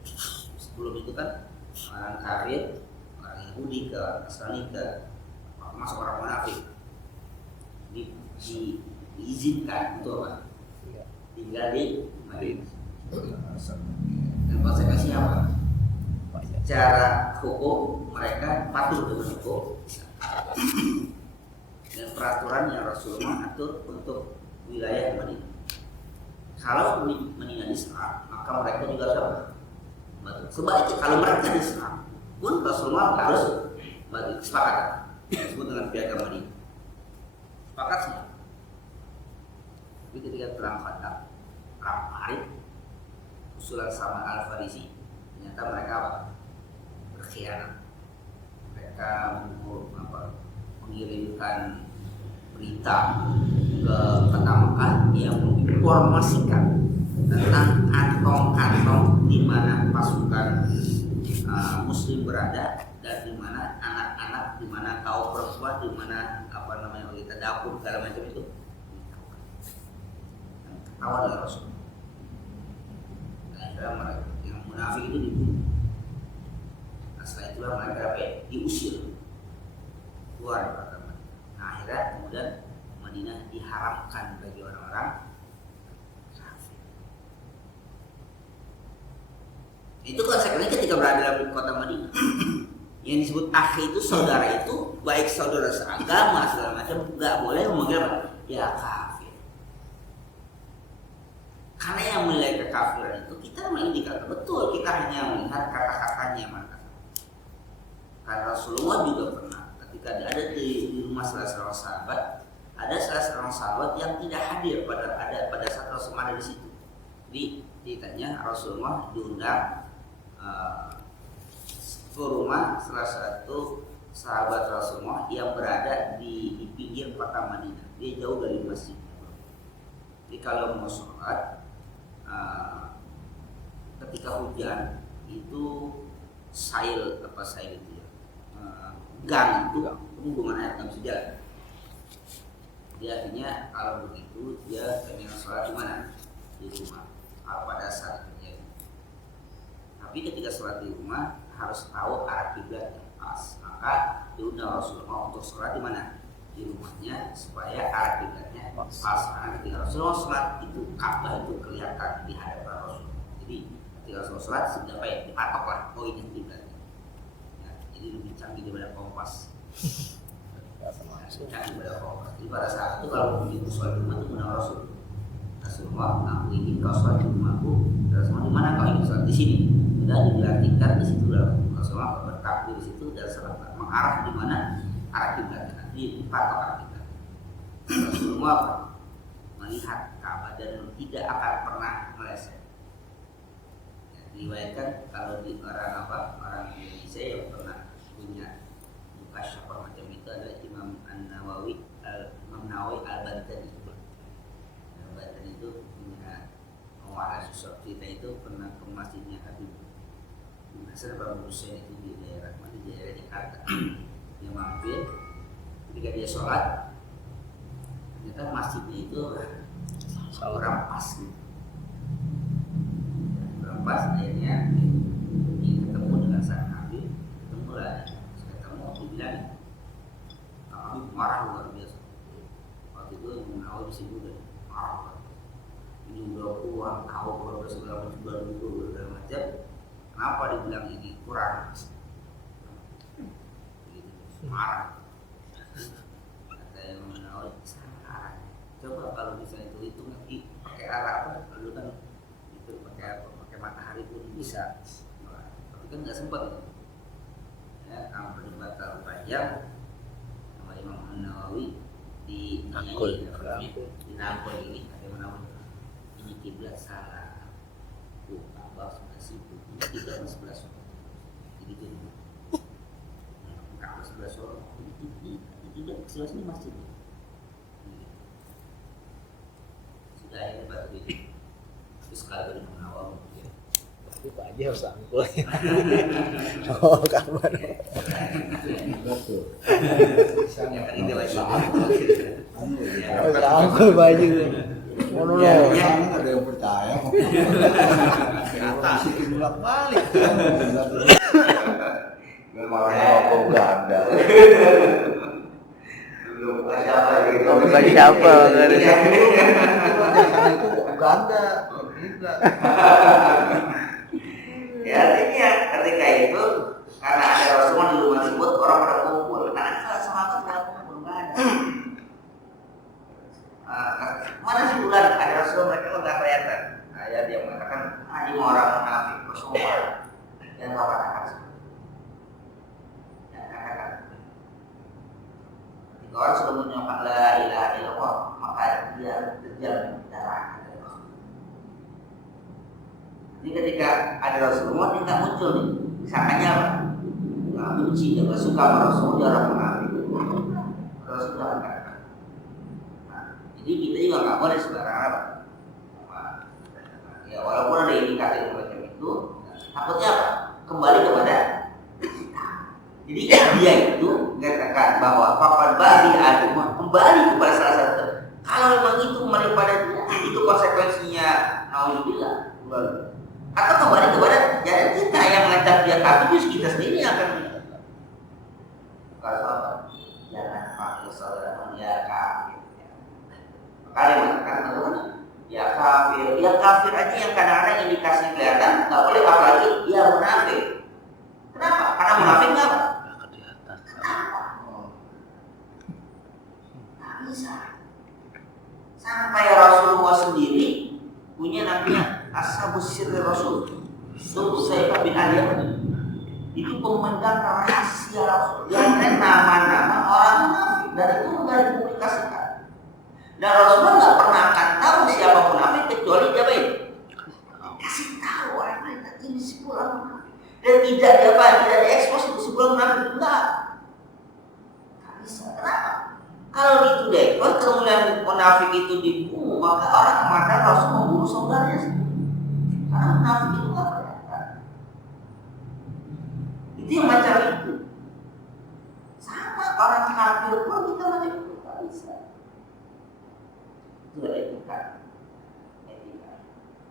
sebelum itu kan orang kafir, orang Yahudi ke Nasrani ke masuk orang munafik diizinkan untuk apa? Tinggal di Madinah. Dan konsekuensinya apa? Cara hukum mereka patuh dengan hukum dan peraturan yang Rasulullah atur untuk wilayah Madinah. Kalau Madinah Islam, maka mereka juga sama. Sebaliknya kalau mereka diserang pun Rasulullah harus sepakat. Disebut dengan piagam Madinah. Sepakat semua. Tapi ketika perang Khandaq, perang Marid, usulan Salman Al-Farisi, ternyata mereka berkhianat. Mereka mengirimkan berita ke kota Mekah yang menginformasikan tentang kantong-kantong di mana pasukan Muslim berada dan di mana anak-anak, di mana kaum perempuan, di mana wanita dapur segala macam itu. Ketawa oleh Rasul. Dan yang munafik itu dibunuh. Nah, setelah itulah mereka diusir keluar dari kota Madinah. Nah, akhirnya kemudian Madinah diharamkan bagi orang-orang kafir. Itu konsekuensinya ketika berada dalam kota Madinah. Yang disebut akhi itu saudara itu baik saudara seagama segala macam nggak boleh memanggil apa? Ya kafir. Karena yang menilai kekafiran itu kita mengindikakan betul kita hanya melihat kata-katanya maka. Karena Rasulullah juga pernah ketika ada di rumah salah seorang sahabat, ada salah seorang sahabat yang tidak hadir pada saat Rasulullah ada di situ. Jadi ceritanya Rasulullah diundang ke rumah salah satu sahabat Rasulullah yang berada di pinggir kota Madinah. Dia jauh dari masjid. Jadi kalau mau sholat ketika hujan itu sail itu ya, gang itu hubungan air nggak bisa jalan. Jadi artinya kalau begitu dia pengen sholat di mana? Di rumah pada saat itu terjadi. Tapi ketika sholat di rumah harus tahu arah kiblat yang pas. Maka diundang Rasulullah untuk sholat di mana? Di rumahnya supaya arah kiblatnya pas. Karena ketika Rasulullah sholat itu Ka'bah itu kelihatan di hadapan Rasul. Jadi ketika Rasulullah sholat sudah dipatok lah. Oh ini kiblatnya. Ya, jadi lebih canggih daripada kompas. Canggih daripada kompas. Jadi pada saat itu kalau begitu sholat di rumah itu undang Rasulullah, aku ingin kau sholat di rumahku. Rasulullah di mana kau ingin sholat? Di sini. Sudah dilatihkan di situ Rasulullah bertakbir di situ dan sholat mengarah di mana arah kiblat nanti dipatok arah kiblat. Rasulullah melihat Ka'bah dan tidak akan pernah meleset. Ya, diriwayatkan kalau di orang Indonesia yang pernah punya buka syafar macam itu adalah Imam Nawawi Al-Bantani. Al-Bantani itu punya Mu'ala Susab cerita itu pernah ke masjidnya Habib Hasan Bang Hussein itu di daerah Jakarta. Dia mampir ketika dia sholat ternyata masjidnya itu berampas gitu. Berampas akhirnya dia ketemu dengan sang Habib, ketemu lah, ketemu aku bilang Habib marah luar biasa. Waktu itu Imam di sini udah marah. Ini udah uang tahu kalau segala macam. Kenapa dibilang ini kurang? Marah. Kata yang menarik salah. Coba kalau misalnya itu nanti pakai arah apa? Lalu kan itu pakai matahari pun bisa. Tapi kan nggak sempat itu. Ya, perdebatan panjang sama Imam Nawawi di Nangkul ini ada Nawawi. Ini kiblat salah. Ka'bah sebelah situ, kiblat sebelah sana. Jadi gitu. Ka'bah sebelah sana, ini kiblat sebelah sini masjid. Sudah ini batu ini. Terus kalau dari mengawal mungkin. Tapi Pak Haji harus angkul. Oh, kabar. Betul. Yang kan ini lagi. Harus angkul Pak Haji. Mono Ya, ada yang percaya. Masih bolak balik. Memang apa Uganda. Belum siapa gitu. Bukan siapa, enggak ada siapa. Itu Uganda. Ya artinya ketika itu karena ada Rasulullah di rumah tersebut orang pada kumpul. Karena salah sahabat pada kumpul nggak ada. Mana sih bulan ada Rasul mereka nggak kelihatan. Ayat yang mengatakan di sopan yang kau katakan. Ketika orang sudah mengucapkan la ilaha illallah, maka dia terjamin darah. Jadi ketika ada Rasulullah, dia nggak muncul nih, disangkanya apa? Nggak benci, dia nggak suka sama Rasulullah, orang munafik. Rasulullah katakan. Nah, jadi kita juga nggak boleh sembarangan apa? Ya walaupun ada indikasi semacam itu, takutnya apa? Kembali kepada kita. Jadi dia itu mengatakan bahwa papan bali agama kembali kepada salah satu. Kalau memang itu kembali pada dia, itu konsekuensinya alhamdulillah. Atau kembali kepada jadi kita yang mengajak dia kafir, justru kita sendiri yang akan menyebabkan. Kalau jangan pakai saudara ya kafir. Makanya mengatakan bagaimana? Ya kafir aja yang kadang-kadang indikasinya kelihatan, nggak boleh apalagi ya munafik. Kenapa? Karena munafik nggak apa? Kenapa? Nggak bisa. Sampai Rasulullah sendiri punya namanya Ashabus Sirri Rasul. Suhaib bin Ali itu pemegang rahasia Rasul yang nama-nama orang munafik dan itu nggak dipublikasikan. Dan Rasulullah nggak pernah akan tahu siapa munafik kecuali dia baik kasih tahu orang lain nanti ini si pulang munafik dan tidak tidak diekspos itu si pulang munafik enggak bisa. Kenapa? Kalau itu diekspos kemudian munafik itu dibunuh maka orang kemana Rasul membunuh saudaranya sendiri karena munafik itu nggak kelihatan. Itu yang macam itu sama orang kafir pun kita macam itu nggak bisa. Itu etika.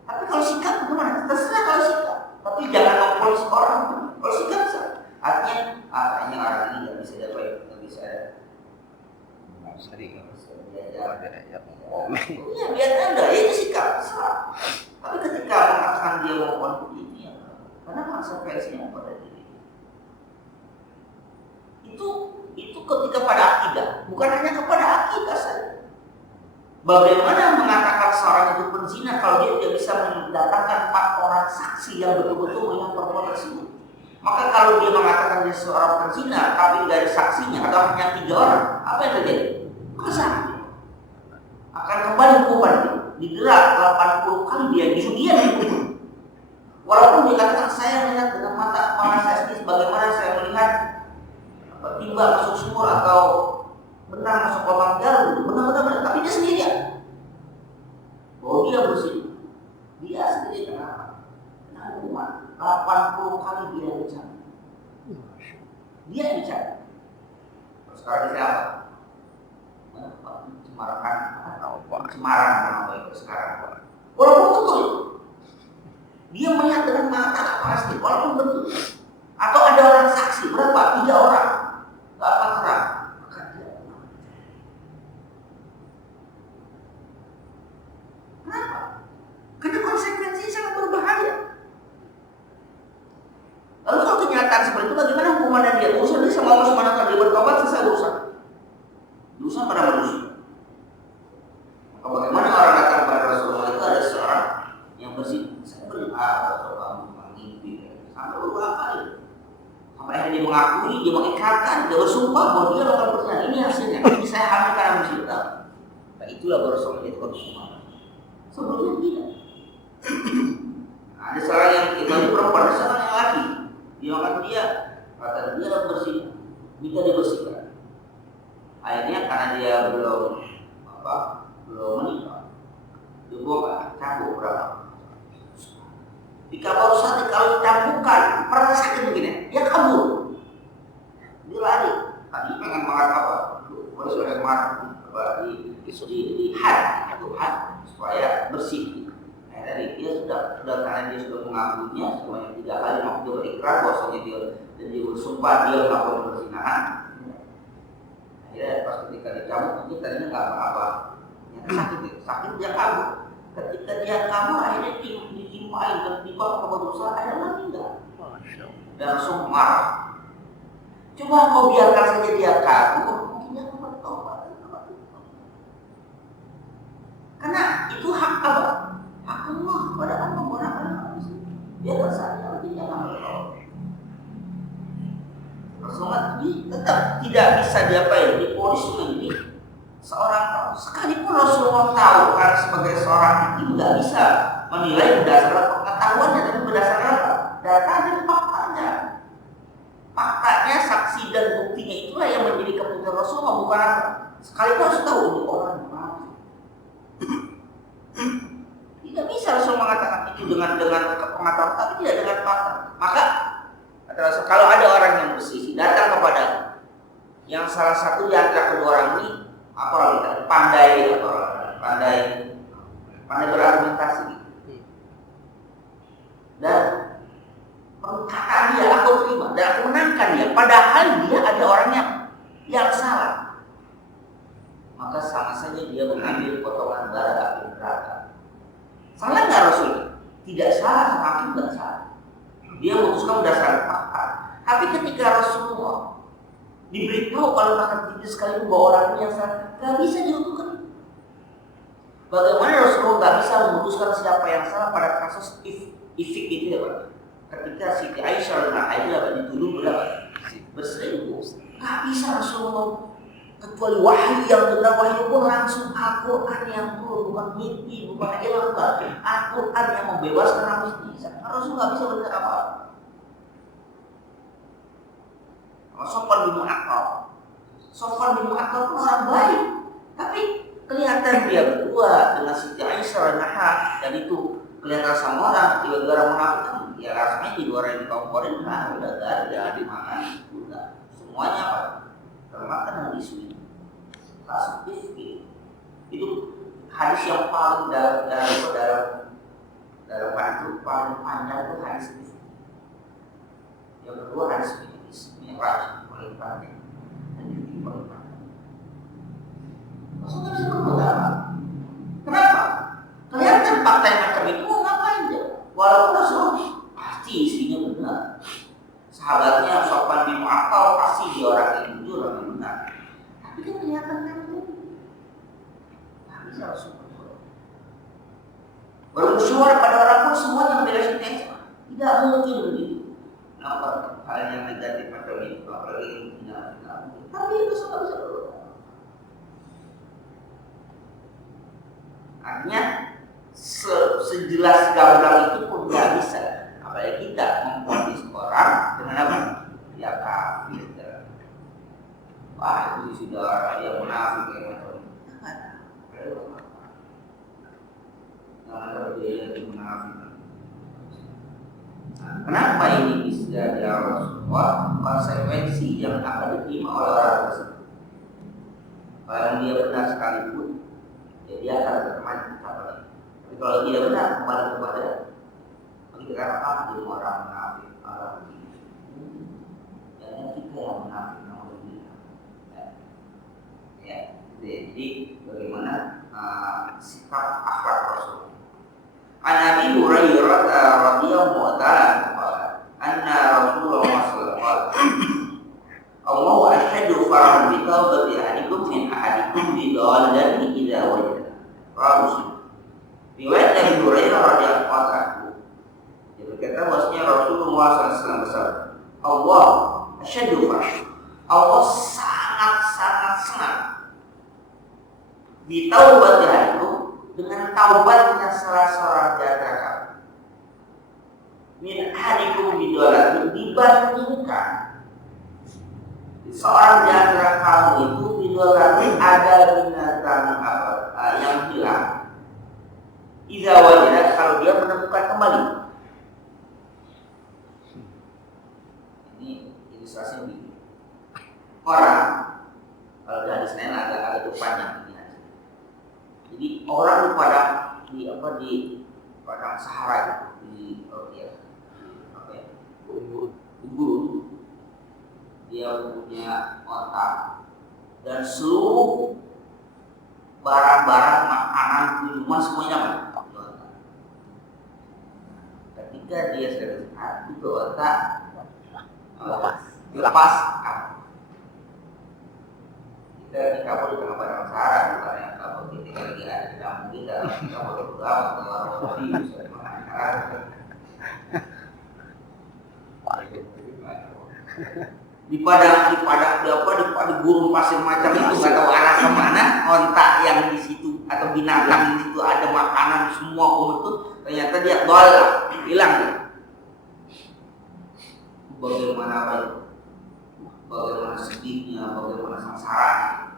Tapi kalau sikap bagaimana? Terserah kalau sikap. Tapi jangan mempolis orang. Kalau sikap bisa. Artinya orang ini nggak bisa dapat, nggak bisa. Iya biar anda itu sikap. Tapi ketika mengatakan dia mau konflik ini, karena konsekuensinya pada diri. Itu ketika pada akidah, bukan hanya kepada akidah saja. Bagaimana mengatakan seorang itu penzina kalau dia tidak bisa mendatangkan 4 orang saksi yang betul-betul melihat perbuatan tersebut? Maka kalau dia mengatakan dia seorang penzina tapi dari saksinya atau hanya 3 orang, apa yang terjadi? Kesal. Akan kembali hukuman digerak 80 kali dia dihukum. Walaupun dia katakan saya melihat dengan mata kepala saya sendiri sebagaimana saya melihat timba masuk sumur atau benar masuk lubang jarum, benar-benar, tapi dia sendirian. Oh dia bersih, dia sendiri kenapa? Karena umat 80 kali dia bicara, dia bicara. Sekarang siapa? Cemaran nama itu sekarang. Walaupun betul, dia melihat dengan mata pasti, walaupun betul. Atau ada orang saksi berapa? 3 orang, nggak apa terang. Kenapa? Karena konsekuensinya sangat berbahaya. Lalu kalau kenyataan seperti itu, bagaimana hukuman dan dia? Urusan dia sama masuk mana dia bertobat selesai urusan. Urusan pada manusia. Maka bagaimana orang datang kepada Rasulullah itu ada seorang yang bersih. Saya berdoa atau kamu mengimpi sampai beberapa kali. Sampai akhirnya dia mengakui, dia mengikrarkan, dia bersumpah bahwa dia akan bertanya. Ini hasilnya. Ini saya hamil karena musibah. Nah itulah Rasulullah itu konsumen. Sebelumnya tidak. Ada seorang yang itu perempuan, ada seorang yang laki. Dia akan kata dia bersih, minta dibersihkan. Akhirnya karena dia belum menikah, dia buka cambuk berapa? Jika baru saja kalau cambukan, merasa sakit begini, dia kabur, dia lari. Tadi pengen makan apa? Baru sudah makan di had supaya bersih. Nah, tadi dia sudah karena dia sudah mengakuinya sebanyak 3 kali mau dia berikrar bahwasanya dia bersumpah dia melakukan perzinahan. Akhirnya pas ketika dicabut dia tadinya nggak apa-apa, sakit dia kabur. Ketika dia kabur akhirnya ditimpain dan dipotong ke berusaha akhirnya meninggal. Dan langsung marah. Coba kau biarkan saja dia kabur, mungkin dia akan bertobat. Karena itu hak apa? Hak Allah pada Allah orang-orang. Dia saja itu jangan berdoa. Rasulullah tetap tidak bisa diapain, diponis ini seorang sekalipun Rasulullah tahu karena sebagai seorang hakim nggak bisa menilai berdasarkan pengetahuannya, tapi berdasarkan apa? Data dan faktanya. Faktanya, saksi dan buktinya itulah yang menjadi keputusan Rasulullah, bukan apa. Sekalipun harus tahu ini orang mana. Tidak bisa Rasul mengatakan itu dengan pengetahuan, tapi tidak dengan fakta. Maka kalau ada orang yang bersisi datang kepada yang salah satu di antara kedua orang ini, apa kita pandai berargumentasi, dan perkataan dia aku terima dan aku menangkan dia, padahal dia ada orangnya yang salah, maka sama saja dia mengambil potongan bara api neraka. Salah nggak Rasul? Tidak salah, hakim nggak salah. Dia memutuskan berdasarkan fakta. Tapi ketika Rasulullah diberitahu kalau makan tidur sekali bahwa orang ini yang salah, nggak bisa dihukum. Bagaimana Rasulullah nggak bisa memutuskan siapa yang salah pada kasus ifik itu ya Pak? Ketika Siti Aisyah dituduh berselingkuh, nggak bisa Rasulullah, kecuali wahyu yang benar. Wahyu pun langsung Al-Quran yang turun, bukan mimpi, bukan ilmu, Al-Quran yang membebaskan Nabi Isa. Rasul nggak bisa berkata apa-apa. Sofwan bin Mu'attal pun orang baik, tapi kelihatan dia berdua dengan Siti Aisyah dan itu kelihatan sama orang gara-gara munafik. Ya rasanya di luar yang dikomporin, udah gak ada dimakan, udah semuanya apa? Termakan hadis ini. Kasus itu hadis yang paling dalam paling panjang itu hadis ini. Yang kedua hadis Mi'raj paling panjang dan itu paling panjang. Maksudnya bisa berpendapat. Kenapa? Kelihatan fakta yang macam itu ngapain dia? Walaupun Rasulullah pasti isinya benar. Sahabatnya Sofwan bin Mu'attal pasti dia orang yang jujur, orang yang benar. Tapi kan kelihatan kan itu. Nggak bisa Rasulullah bermusyawarah pada orang pun semuanya membela Siti. Tidak mungkin begitu. Nampak hal yang negatif macam itu, apalagi tidak mungkin. Tapi itu sudah bisa berubah. Artinya sejelas gamblang itu pun nggak bisa. Apalagi kita memfonis orang dengan apa? Ya kafir. Wah itu sudah orang yang munafik kayak macam itu. Jangan dia yang munafik. Kenapa ini bisa ya Rasulullah? Konsekuensi yang akan diterima oleh orang tersebut. Kalau dia benar sekalipun, ya dia akan berteman kita. Tapi kalau tidak benar, kembali kepada pikiran apa? Dia orang munafik, orang begini. Dan kita yang munafik, orang begini. Ya, jadi bagaimana sikap akhlak Rasul? An Abi Hurairah radhiyallahu ta'ala anna Rasulullah sallallahu alaihi wasallam Allahu ashhadu farahan bi tawbati ahadikum min ahadikum bi dhalali idza wajada. Muslim. Riwayat Abi Hurairah radhiyallahu ta'ala. Dia berkata bahwasanya Rasulullah SAW bersabda, Allah ashhadu farahan. Allah sangat senang bi taubati ahadikum, dengan taubatnya salah seorang di antara kamu. Min ahadikum bidolatin, dibandingkan seorang di antara kamu itu bidolatin ada binatang yang hilang. Iza wajah kalau dia menemukan kembali. Ini ilustrasi begini. Orang kalau di hadis lain agak cukup panjang. Jadi orang di padang Sahara di gurun, dia punya otak dan seluruh barang-barang makanan minuman semuanya apa? Ketika dia sedang itu otak lepas. Kita di kapal di tengah padang Sahara, bukan yang kapal kita lagi ada di kampung kita, kapal berdoa atau orang Di padang di gurun pasir macam itu nggak tahu arah kemana, onta yang di situ atau binatang di situ ada makanan semua itu ternyata dia hilang dia. Bagaimana apa itu? Bagaimana sedihnya, bagaimana sengsaranya.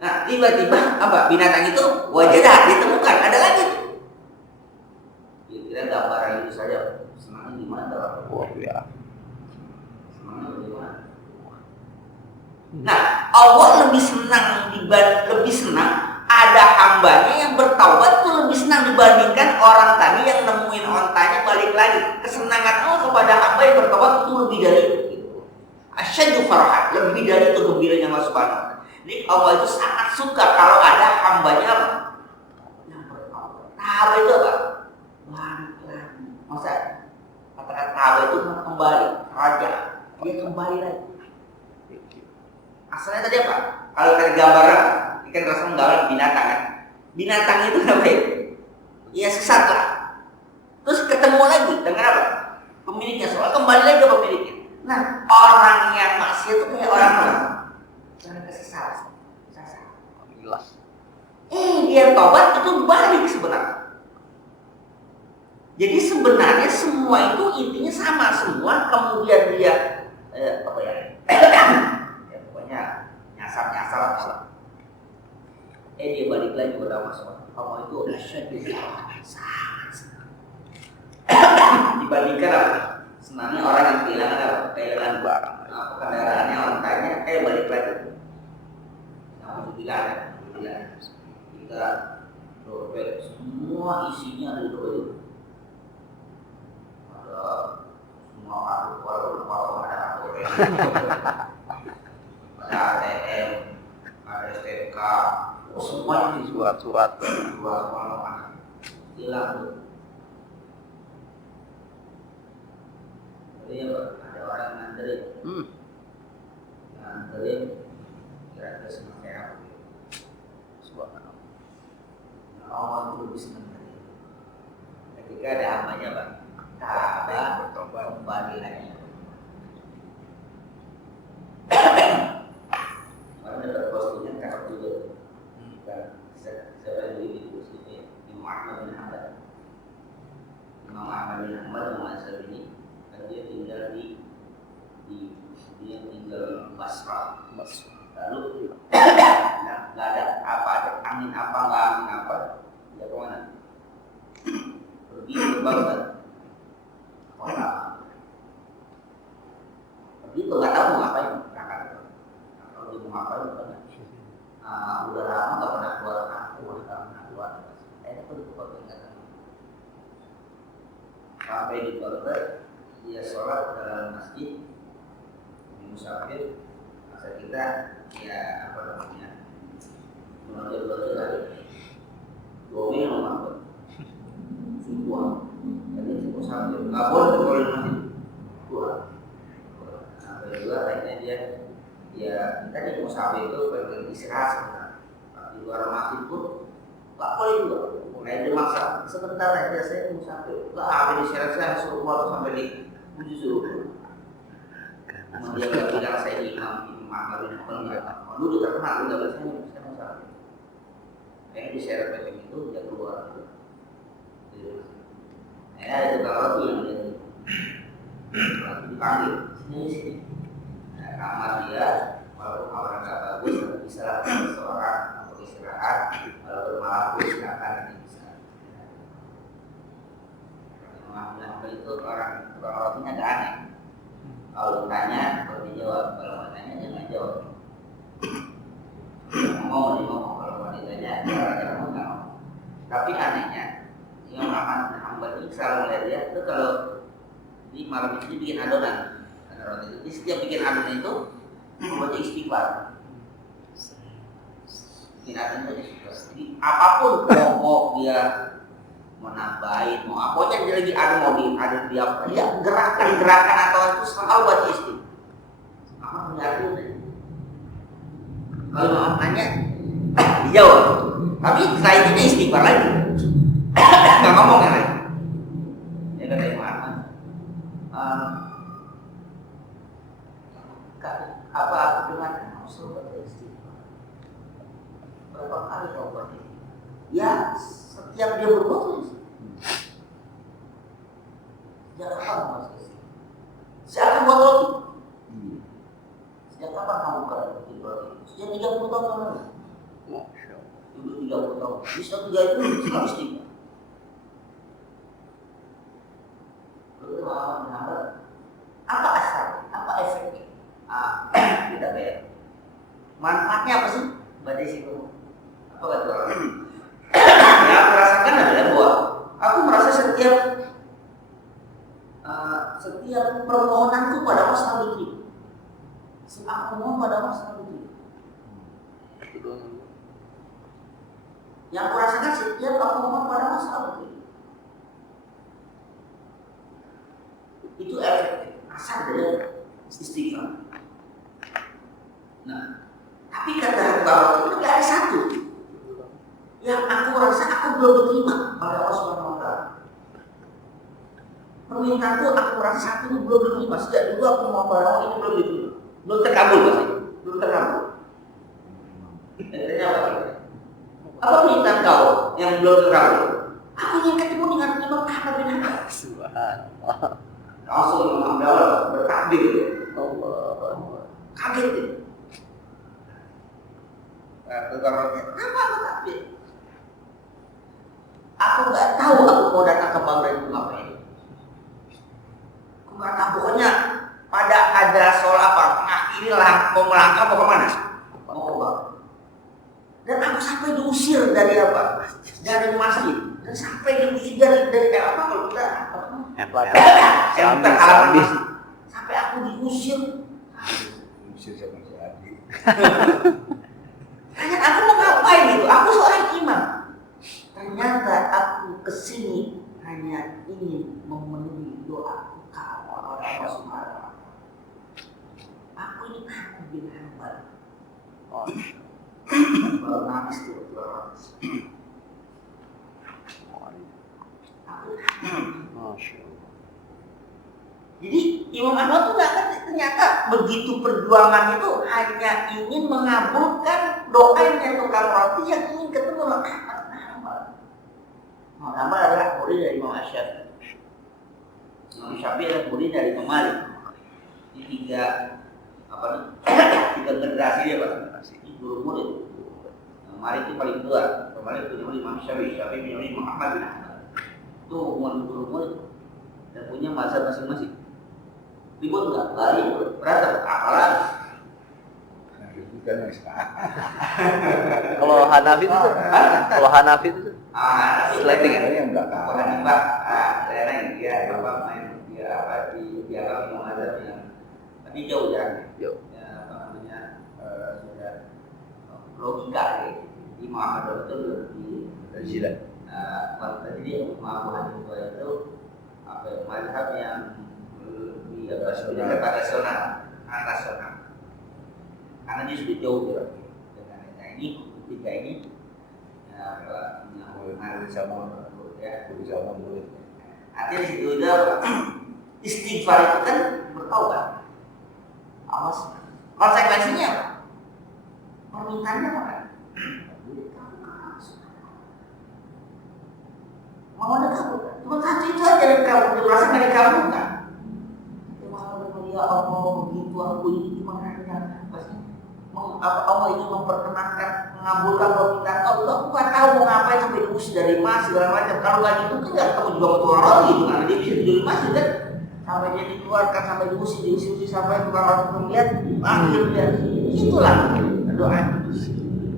Nah tiba-tiba apa binatang itu wajadah ditemukan ada lagi. Kira-kira gambaran itu saja senangnya gimana? Wah ya. Nah, Allah lebih senang ada hambanya yang bertaubat itu lebih senang dibandingkan orang tadi yang nemuin ontanya balik lagi. Kesenangan Allah kepada hamba yang bertaubat itu lebih dari itu. Asyadu farah, lebih dari itu gembiranya Allah Subhanahu wa Ta'ala. Jadi Allah itu sangat suka kalau ada hambanya apa? Yang bertaubat. Taubat itu apa? Balik lagi. Masa kata-kata taubat itu kembali, raja. Dia kembali lagi. Asalnya tadi apa? Kalau tadi gambaran, ini kan Rasul menggambar binatang kan? Binatang itu apa ya? Ya sesat lah. Terus ketemu lagi dengan apa? Pemiliknya, soalnya kembali lagi ke pemiliknya. Nah, orang yang maksiat itu kayak orang apa? Orang kesesat. Jelas. Dia tobat itu balik sebenarnya. Jadi sebenarnya semua itu intinya sama semua, kemudian dia apa ya? Pokoknya nyasar. Dia balik lagi kepada Allah SWT. Allah itu asyadu dibandingkan apa? Senangnya orang yang kehilangan apa? Kehilangan barang. Kendaraannya ontanya, balik lagi. Yang bilang kita dompet semua isinya ada di dompet itu. Ada semua kartu walaupun ada kartu ada ATM, ada STNK, semuanya di Surat-surat. hilang tuh. Jadi ada orang yang nganterin kira-kira seperti apa? Subhanallah. Allah itu lebih senang dari itu. Ketika ada hambanya bang, Ka'bah bertobat kembali lagi. Karena dapat postingan cakep juga. Siapa yang beli itu postingan? Imam Ahmad bin Hanbal. Imam Ahmad bin Hanbal mengajar ini, dan dia tinggal di Basra. Lalu nggak ada apa, ada angin apa nggak angin apa, dia kemana? Pergi ke Baghdad. Pergi itu nggak tahu mau ngapain. Kalau dia mau ngapain bukan? Udah lama nggak pernah keluar kampung, nggak pernah keluar. Itu di Baghdad nggak tahu. Sampai di Baghdad dia sholat dalam masjid di musafir. Masa kita ya apa namanya mengajar lagi 2 minggu makan semua jadi semua sambil nggak boleh kalau masih dua sampai juga akhirnya dia kita di musafir itu pengen istirahat sebentar di luar masjid pun nggak boleh juga mulai dia maksa sebentar aja saya musafir nggak apa di saya suruh keluar sampai di puji suruh dia nggak bilang saya imam Ahmad bin Hanbal nggak, lu terkenal nggak bisa saya mau salah. Yang di share macam itu dia keluar. Itu kalau yang dia dipanggil sini. Nah, kamar dia walaupun kamarnya nggak bagus tapi bisa seorang untuk istirahat. Kalau bermalam pun silakan bisa. Imam Ahmad bin Hanbal itu orang rotinya agak aneh. Kalau ditanya, kalau dijawab, kalau nggak tanya jangan jawab. Ngomong, kalau nggak ditanya, jangan ngomong. Tapi anehnya, Imam Ahmad bin Hanbal ini selalu melihat dia itu kalau di malam itu bikin adonan, roti itu. Di setiap bikin adonan itu membaca istighfar. Bikin adonan itu istighfar. Jadi apapun mau dia menambahin, mau apa aja dia lagi ada di apa ya gerakan atau itu selalu baca istighfar. Apa yakin? Kalau mau tanya dijawab, tapi setelah itu dia istighfar lagi, nggak ngomong yang lain. Ya kata Imam Ahmad, Apa aku dengarkan harus beristighfar. Berapa kali kau berpikir? Ya, setiap dia berbuat itu. Sejak kapan kamu istighfar? Sejak kamu buat roti? Sejak kapan kamu bikin roti? Sejak 30 tahun yang lalu. Dulu 30 tahun. Bisa 3 itu sudah istighfar. Apa asal? Apa efeknya? Tidak bayar. Manfaatnya apa sih? Pada situ. Apa kata orang? Yang aku rasakan adalah bahwa aku merasa setiap permohonanku pada Allah selalu diterima. Aku mohon pada Allah selalu diterima. Yang aku rasakan setiap aku mohon pada Allah selalu diterima. Itu efek asal dari istighfar. Nah, tapi kata bahwa itu nggak ada satu yang aku rasa aku belum diterima pada Allah Subhanahu Wa Taala. Permintaanku aku rasa satu itu belum diterima. Sejak dulu aku mau pada Allah itu belum diterima, belum terkabul pasti, belum terkabul. Artinya apa? Apa permintaan kau yang belum terkabul? Aku ingin ketemu dengan Imam Ahmad bin Hanbal. Subhanallah. Langsung Imam Ahmad bertakbir gitu. Allah. Kaget gitu. Kenapa aku takbir? Aku nggak tahu aku mau datang ke Bangka itu ngapain. Aku nggak tahu, pokoknya pada ada soal apa mengakhiri lah, mau melangkah mau kemana? Mau ke Bangka. Dan aku sampai diusir dari apa? Dari masjid. Dan sampai diusir dari apa kalau kita MT halaman masjid. Sampai aku diusir. Bisa sama si Adi. Tanya aku mau ngapain itu? Aku seorang imam. Ternyata aku kesini hanya ingin memenuhi doa kepada Allah Subhanahu Wa Taala. Aku ini takut bin Hanbal. Baru nangis tuh. Masya Allah. Jadi Imam Ahmad tuh nggak ngerti ternyata begitu perjuangan itu hanya ingin mengabulkan doanya tukang roti yang ingin ketemu dengan Ahmad bin Hanbal. Imam Ahmad adalah murid dari Imam Syafi'i. Imam Syafi'i adalah murid dari Imam Malik. Ini tiga generasi dia pak. Ini guru murid. Imam Malik itu paling tua. Imam Malik itu murid Imam Syafi'i. Syafi'i punya Imam Ahmad bin Hanbal. Itu hubungan guru murid dan punya mazhab masing-masing. Ribut nggak? Lari, berantem, apalagi? Kalau Hanafi itu, kalau Hanafi itu sliding ya? Yang enggak tahu. Mbak, lain dia apa main dia apa di dialog yang ada yang tapi jauh ya, Jauh. ya apa namanya sudah logika ya. Di Muhammad itu di Silat. jadi Muhammad itu apa ya, mazhab yang rasional, karena dia sudah jauh dengan ini tiga ini artinya di situ istighfar itu kan bertaubat. Awas, konsekuensinya apa? Permintaannya apa? Mau ada kamu, cuma satu itu aja yang kamu merasa dari kamu kan? Ya Allah, begitu aku ini cuma hanya Allah ingin memperkenankan, mengabulkan permintaan kau. Aku nggak tahu mau ngapain sampai diusir dari mas segala macam. Kalau nggak gitu kan nggak ketemu juga tukang roti itu kan dia bisa tidur di masjid kan? Sampai dia dikeluarkan, sampai diusir sampai tukang roti melihat akhirnya itulah doa.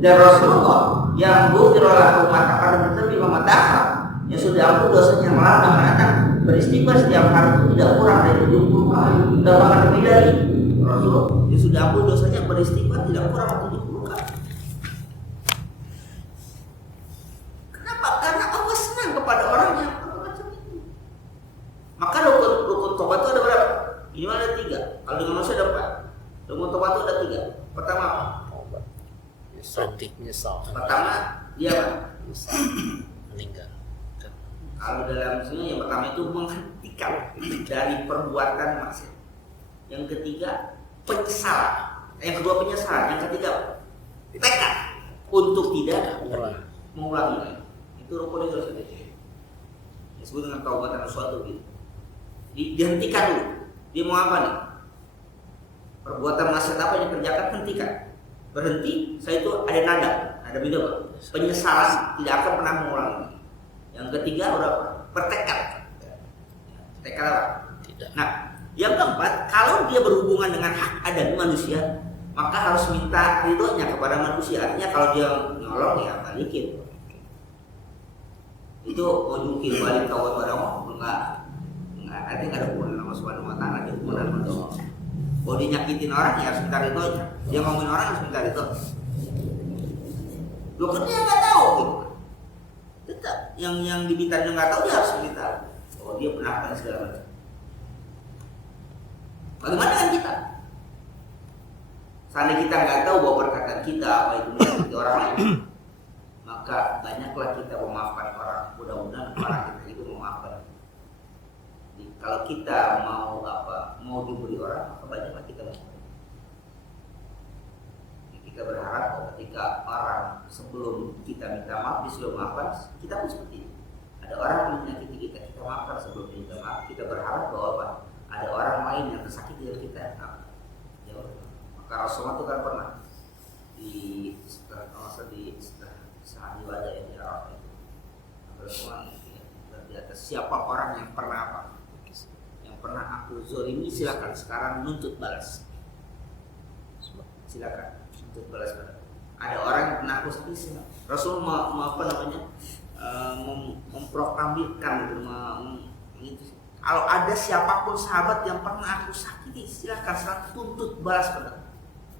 Dan Rasulullah yang ghufira umat akan menjadi mematahkan yang sudah ampun dosanya malah menganak beristighfar setiap hari itu tidak kurang dari 70 kali dan bahkan lebih dari Rasulullah yang sudah ampun dosanya beristighfar tidak kurang dari 70 kali. Kenapa? Karena Allah senang kepada orang yang macam itu. Maka rukun tobat itu ada berapa? Ini ada 3. Kalau dengan manusia ada 4. Rukun tobat itu ada 3. Pertama apa? Nyesal. Pertama dia apa? Meninggal. Kalau dalam sini yang pertama itu menghentikan dari perbuatan maksiat. Yang ketiga penyesalan. Yang kedua penyesalan, yang ketiga tekad untuk tidak mengulangi lagi. Itu rukun itu harus disebut dengan taubatan suatu gitu. Dihentikan dulu. Dia mau apa nih? Perbuatan maksiat apa yang dikerjakan, hentikan. Berhenti, saya itu ada nada beda Pak. Penyesalan, tidak akan pernah mengulangi. Yang ketiga udah bertekad. Tekad apa? Tidak. Nah, yang keempat, kalau dia berhubungan dengan hak adami manusia, maka harus minta ridhonya kepada manusia. Artinya kalau dia nyolong ya balikin. Itu mau jungkir balik taubat pada Allah enggak, artinya nggak ada hubungan sama Subhanahu wa Ta'ala, ada hubungan sama manusia. Kalau dia nyakitin orang ya harus minta ridhonya. Dia ngomongin orang harus minta ridho. Loh kan dia nggak tahu gitu. Tetap yang diminta dia nggak tahu, dia harus minta. Oh dia pernah apa segala macam. Bagaimana dengan kita? Seandainya kita nggak tahu bahwa perkataan kita apa itu menyakiti orang lain, maka banyaklah kita memaafkan orang. Mudah-mudahan orang kita itu memaafkan. Jadi, kalau kita mau diberi orang, maka banyaklah kita memaafkan. Kita berharap bahwa ketika orang sebelum kita minta maaf dia sudah maafkan, kita pun seperti itu. Ada orang yang menyakiti kita maafkan sebelum minta maaf. Kita berharap bahwa ada orang lain yang tersakiti dari kita. Ya, maka Rasulullah itu kan pernah di saat ibadah yang di Arafah itu, Rasulullah di atas siapa orang yang pernah aku zolimi, silakan sekarang nuntut balas. Silakan nuntut balas pada. Ada orang yang pernah aku sakiti, Rasul memproklamirkan gitu. Kalau ada siapapun sahabat yang pernah aku sakiti, silakan tuntut balas pada.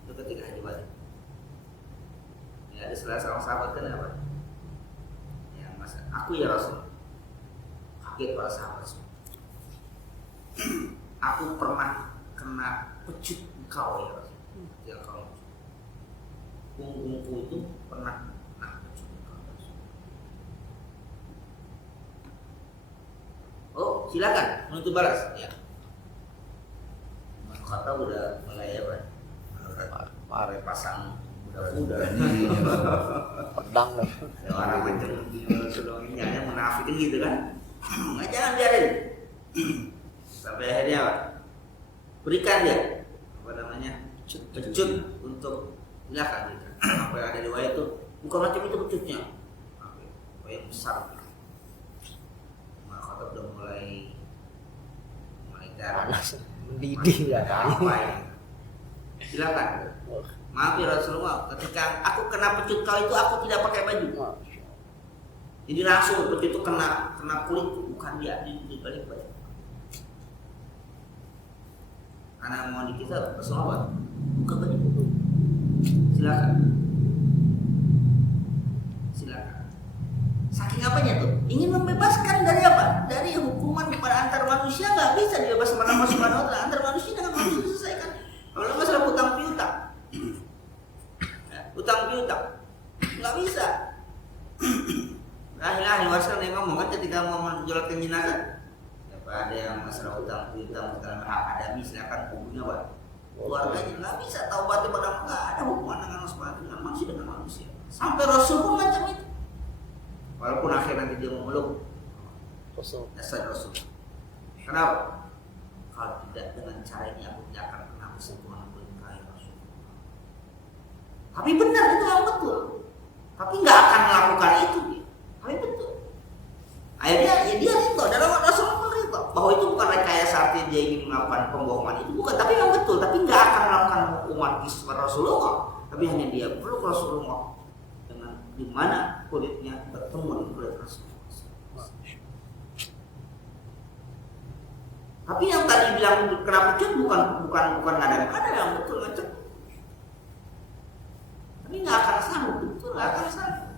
Itu ketika haji balik. Ya, ada salah seorang sahabat kenapa? Ya masa aku ya Rasul. Kaget para sahabat semua. Aku pernah kena pecut engkau ya Rasul. Ya kau. Punggungku itu pernah kena pecut engkau. Oh silakan menuntut balas ya. Kata udah mulai apa? Mari Pasang udah pedang dah. ya, orang macam sudah hanya menafikin gitu kan. Nggak, jangan biarin. Sampai akhirnya apa? Berikan dia pecut untuk silakan gitu. Apa yang ada di wayang itu bukan macam itu pecutnya. Wayang besar. Maka udah mulai darah mendidih ya kan. apa ya? Silakan. Maaf ya Rasulullah, ketika aku kena pecut kau itu aku tidak pakai baju. Jadi langsung pecut itu kena kulit, bukan dia di balik baju. Karena mau dikisah Rasulullah, buka baju itu. Silakan. Saking apanya tuh? Ingin membebaskan dari apa? Dari hukuman kepada antar manusia nggak bisa dibebas sama Allah Subhanahu wa Ta'ala. Antar manusia dengan manusia diselesaikan. Kalau masalah hutang piutang, nggak bisa. Lahir wasil yang ngomong kan ketika mau menjolatkan jenazah, ada yang masalah hutang piutang segala hak adami silakan hubungnya Pak. Keluarganya nggak bisa taubat pada nggak ada hubungan dengan Allah dengan manusia. Sampai Rasul pun macam itu. Walaupun akhir nanti dia memeluk dasar Rasul. Kenapa? Kalau tidak dengan cara ini aku tidak akan pernah bersentuhan dengan Rasul. Tapi benar itu yang betul. Tapi nggak akan melakukan itu. Tapi betul. Akhirnya ya dia itu adalah Rasulullah itu bahwa itu bukan rekayasa artinya dia ingin melakukan pembohongan itu bukan. Tapi yang betul. Tapi nggak akan melakukan hukuman kepada Rasulullah. Tapi hanya dia peluk Rasulullah dengan di mana kulitnya bertemu dengan kulit Rasulullah. Tapi yang tadi bilang kena pecut bukan ada yang betul macam. Tapi nggak akan sanggup, betul nggak akan sanggup.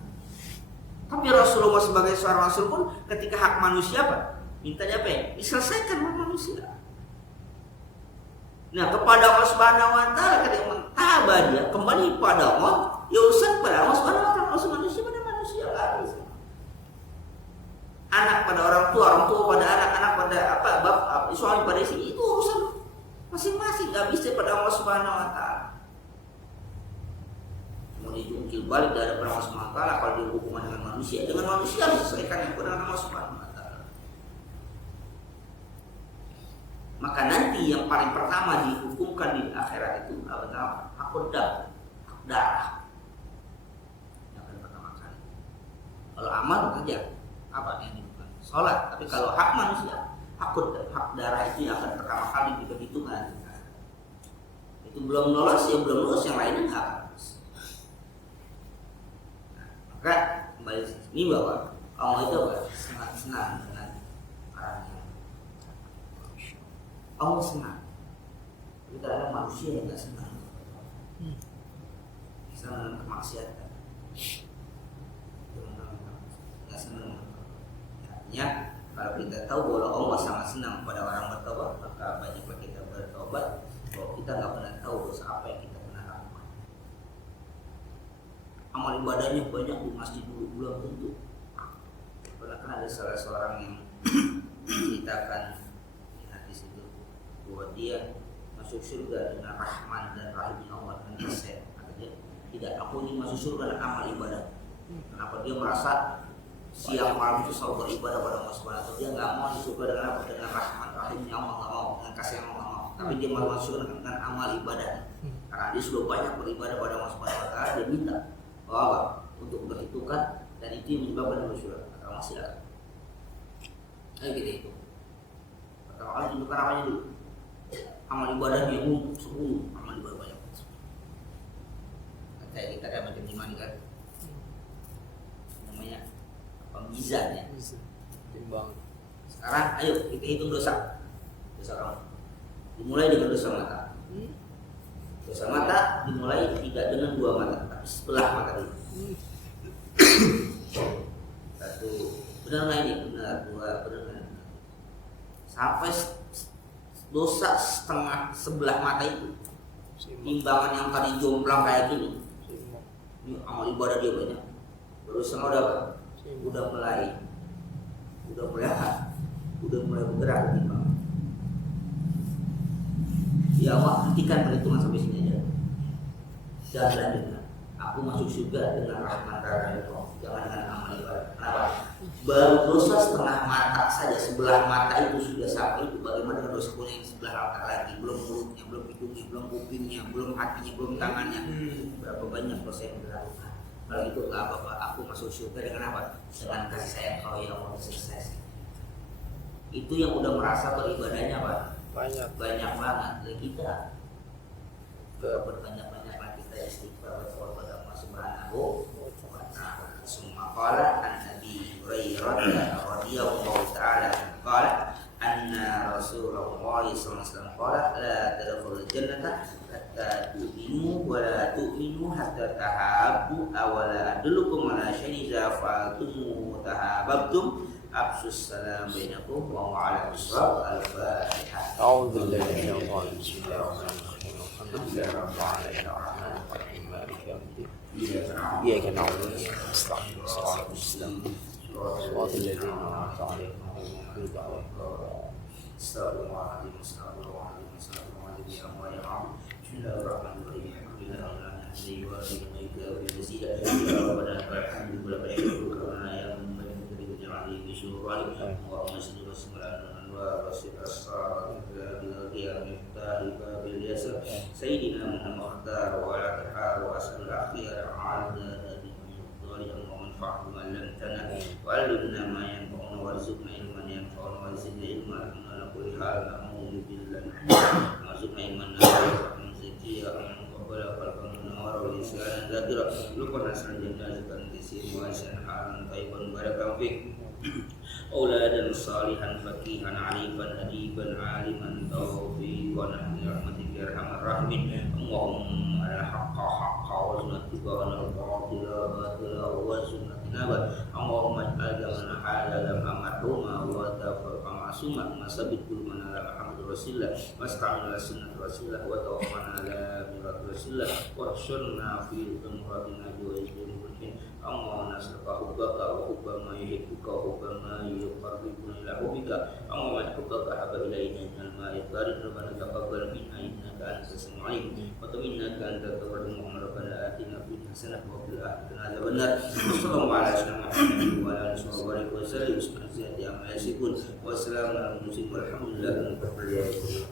Tapi Rasulullah sebagai seorang Rasul pun ketika hak manusia apa? Mintanya apa ya? Diselesaikan oleh manusia. Nah kepada Allah Subhanahu wa Ta'ala ketika mentabah dia kembali pada Allah, ya urusan pada Allah Subhanahu wa Ta'ala, manusia pada manusia nggak bisa. Anak pada orang tua pada anak pada bapak, suami pada istri itu urusan masing-masing. tidak bisa pada Allah Subhanahu wa taala. Mau dijungkil balik dari Allah Subhanahu wa taala kalau dihubungkan dengan manusia harus diselesaikan dengan Allah Subhanahu wa taala. Maka nanti yang paling pertama dihukumkan di akhirat itu apa? Hak darah. Yang paling pertama kali. Kalau amal saja apa yang dihukum? Salat. Tapi kalau hak manusia, hak darah itu yang akan pertama kali diperhitungkan. Itu belum lolos yang lainnya nggak akan lolos. Maka kembali ini bahwa Allah itu apa? Sangat senang dengan orangnya. Allah senang. Tapi kadang manusia yang nggak senang. Senang dengan kemaksiatan. Nggak senang. Artinya kalau kita tahu bahwa Allah sangat senang pada orang bertobat, maka banyaklah kita bertobat. Bahwa kita nggak pernah tahu dosa apa yang kita pernah lakukan. Amal ibadahnya banyak di masjid dulu, belum tentu. Pernah kan ada salah seorang yang menceritakan di hadis itu bahwa dia masuk surga dengan rahman dan rahimnya Allah dengan kasih. Katanya tidak, aku ingin masuk surga dengan amal ibadah. Kenapa? Dia merasa siang malam itu selalu beribadah pada Allah Subhanahu wa taala. Dia nggak mau masuk surga dengan apa? Dengan rahman rahimnya Allah, nggak mau, dengan kasih Allah nggak mau. Tapi dia mau masuk dengan amal ibadah. Karena dia sudah banyak beribadah pada Allah Subhanahu wa taala, dia minta bahwa untuk berhitungkan dan itu yang menyebabkan masuk surga. Maka masih ada. Ayo kita hitung. Pertama kali tunjukkan namanya dulu. Amal ibadah dia 10 amal ibadah banyak. Kayak kita ada macam gimana kan? Namanya mizan ya. Timbang. Sekarang ayo kita hitung dosa kamu. Dimulai dengan dosa mata. Dosa mata dimulai tidak dengan 2 mata, tapi sebelah mata dulu. 1, benar nggak ini? Benar. 2, benar nggak? Sampai dosa setengah sebelah mata itu. Timbangan yang tadi jomplang kayak gini. Ini amal ibadah dia banyak. Dosa udah apa? Udah mulai bergerak ke timbangan. Ya Allah, hentikan perhitungan sampai sini aja. Jangan lanjutkan. Aku masuk surga dengan rahmat dan Allah. Jangan dengan amal ibadah. Kenapa? Baru dosa setengah mata saja, sebelah mata itu sudah sampai itu. Bagaimana dengan dosa yang sebelah mata lagi? Belum mulutnya, belum hidungnya, belum kupingnya, belum hatinya, belum tangannya. Berapa banyak dosa yang dilakukan? Kalau itu nggak apa-apa. Aku masuk surga dengan apa? Dengan kasih sayang Kau yang mau sukses. Itu yang udah merasa beribadahnya apa? Banyak banget dari kita. Berbanyak-banyak kita istighfar kepada Allah Subhanahu wa taala. Semua qala an Nabi Hurairah radhiyallahu taala qala anna Rasulullah sallallahu alaihi wasallam qala la tadkhulul jannata hatta tu'minu wa la tu'minu hatta tahabbu aw la adullukum ala shay'in idza fa'altum tahabbtum. Absus salam bainakum wa ala bisawab al-Fatihah. A'udzu billahi minasyaitonir rajim. Bismillahirrahmanirrahim. Alhamdulillahi rabbil alamin. Arrahmanirrahim. Maliki yaumiddin. Iyyaka na'budu wa iyyaka nasta'in. Shiratal mustaqim. Shiratal ladzina an'amta 'alaihim ghairil maghdubi 'alaihim waladdallin. Bismillahirrahmanirrahim. Allahumma salli wa sallim ala wa rasul as-salatu ala miftah babil yasir sayyidina Muhammad wa ala alihi wa ashabihi al-akhyar ala yang manfa'u ma lam tana wa alimna ma yanfa'una warzuqna ilman yanfa'una wa zidna ilman ala kulli hal na'udzu billahi warzuqna ilman nafi'an zakiyyan wa qalban nawar wa lisanan dzakira luqana sanjana tisi wa sanhan tayyiban barakan fi auladan salihan faqihan alifan adiban aliman taufiqan bi rahmatika ya arhamar rahimin. Allahumma al-haqqa haqqa wa sunnatuka wa al-batila batila wa sunnatina. Allahumma ij'alna halalan mahruma wa tawaffa ma'suma masabit kul man ala Muhammad rasulullah wasta'ina sunnat rasulullah wa tawaffana ala mirat rasulullah wa hsyurna fi umratina wa ijbil mulkin اللهم نسألك حبك وحب ما يحبك وحب ما يقربنا إلى حبك اللهم حبك أحب إلينا من الماء البارد ربنا تقبل منا إنك أنت السميع العليم وتب إنك أنت التواب الرحيم ربنا آتنا في الدنيا حسنة وفي الآخرة عذاب النار وصلى الله على سيدنا محمد وعلى آله وصحبه وسلم سبحان الله عما يصفون والسلام على المرسلين والحمد لله رب العالمين.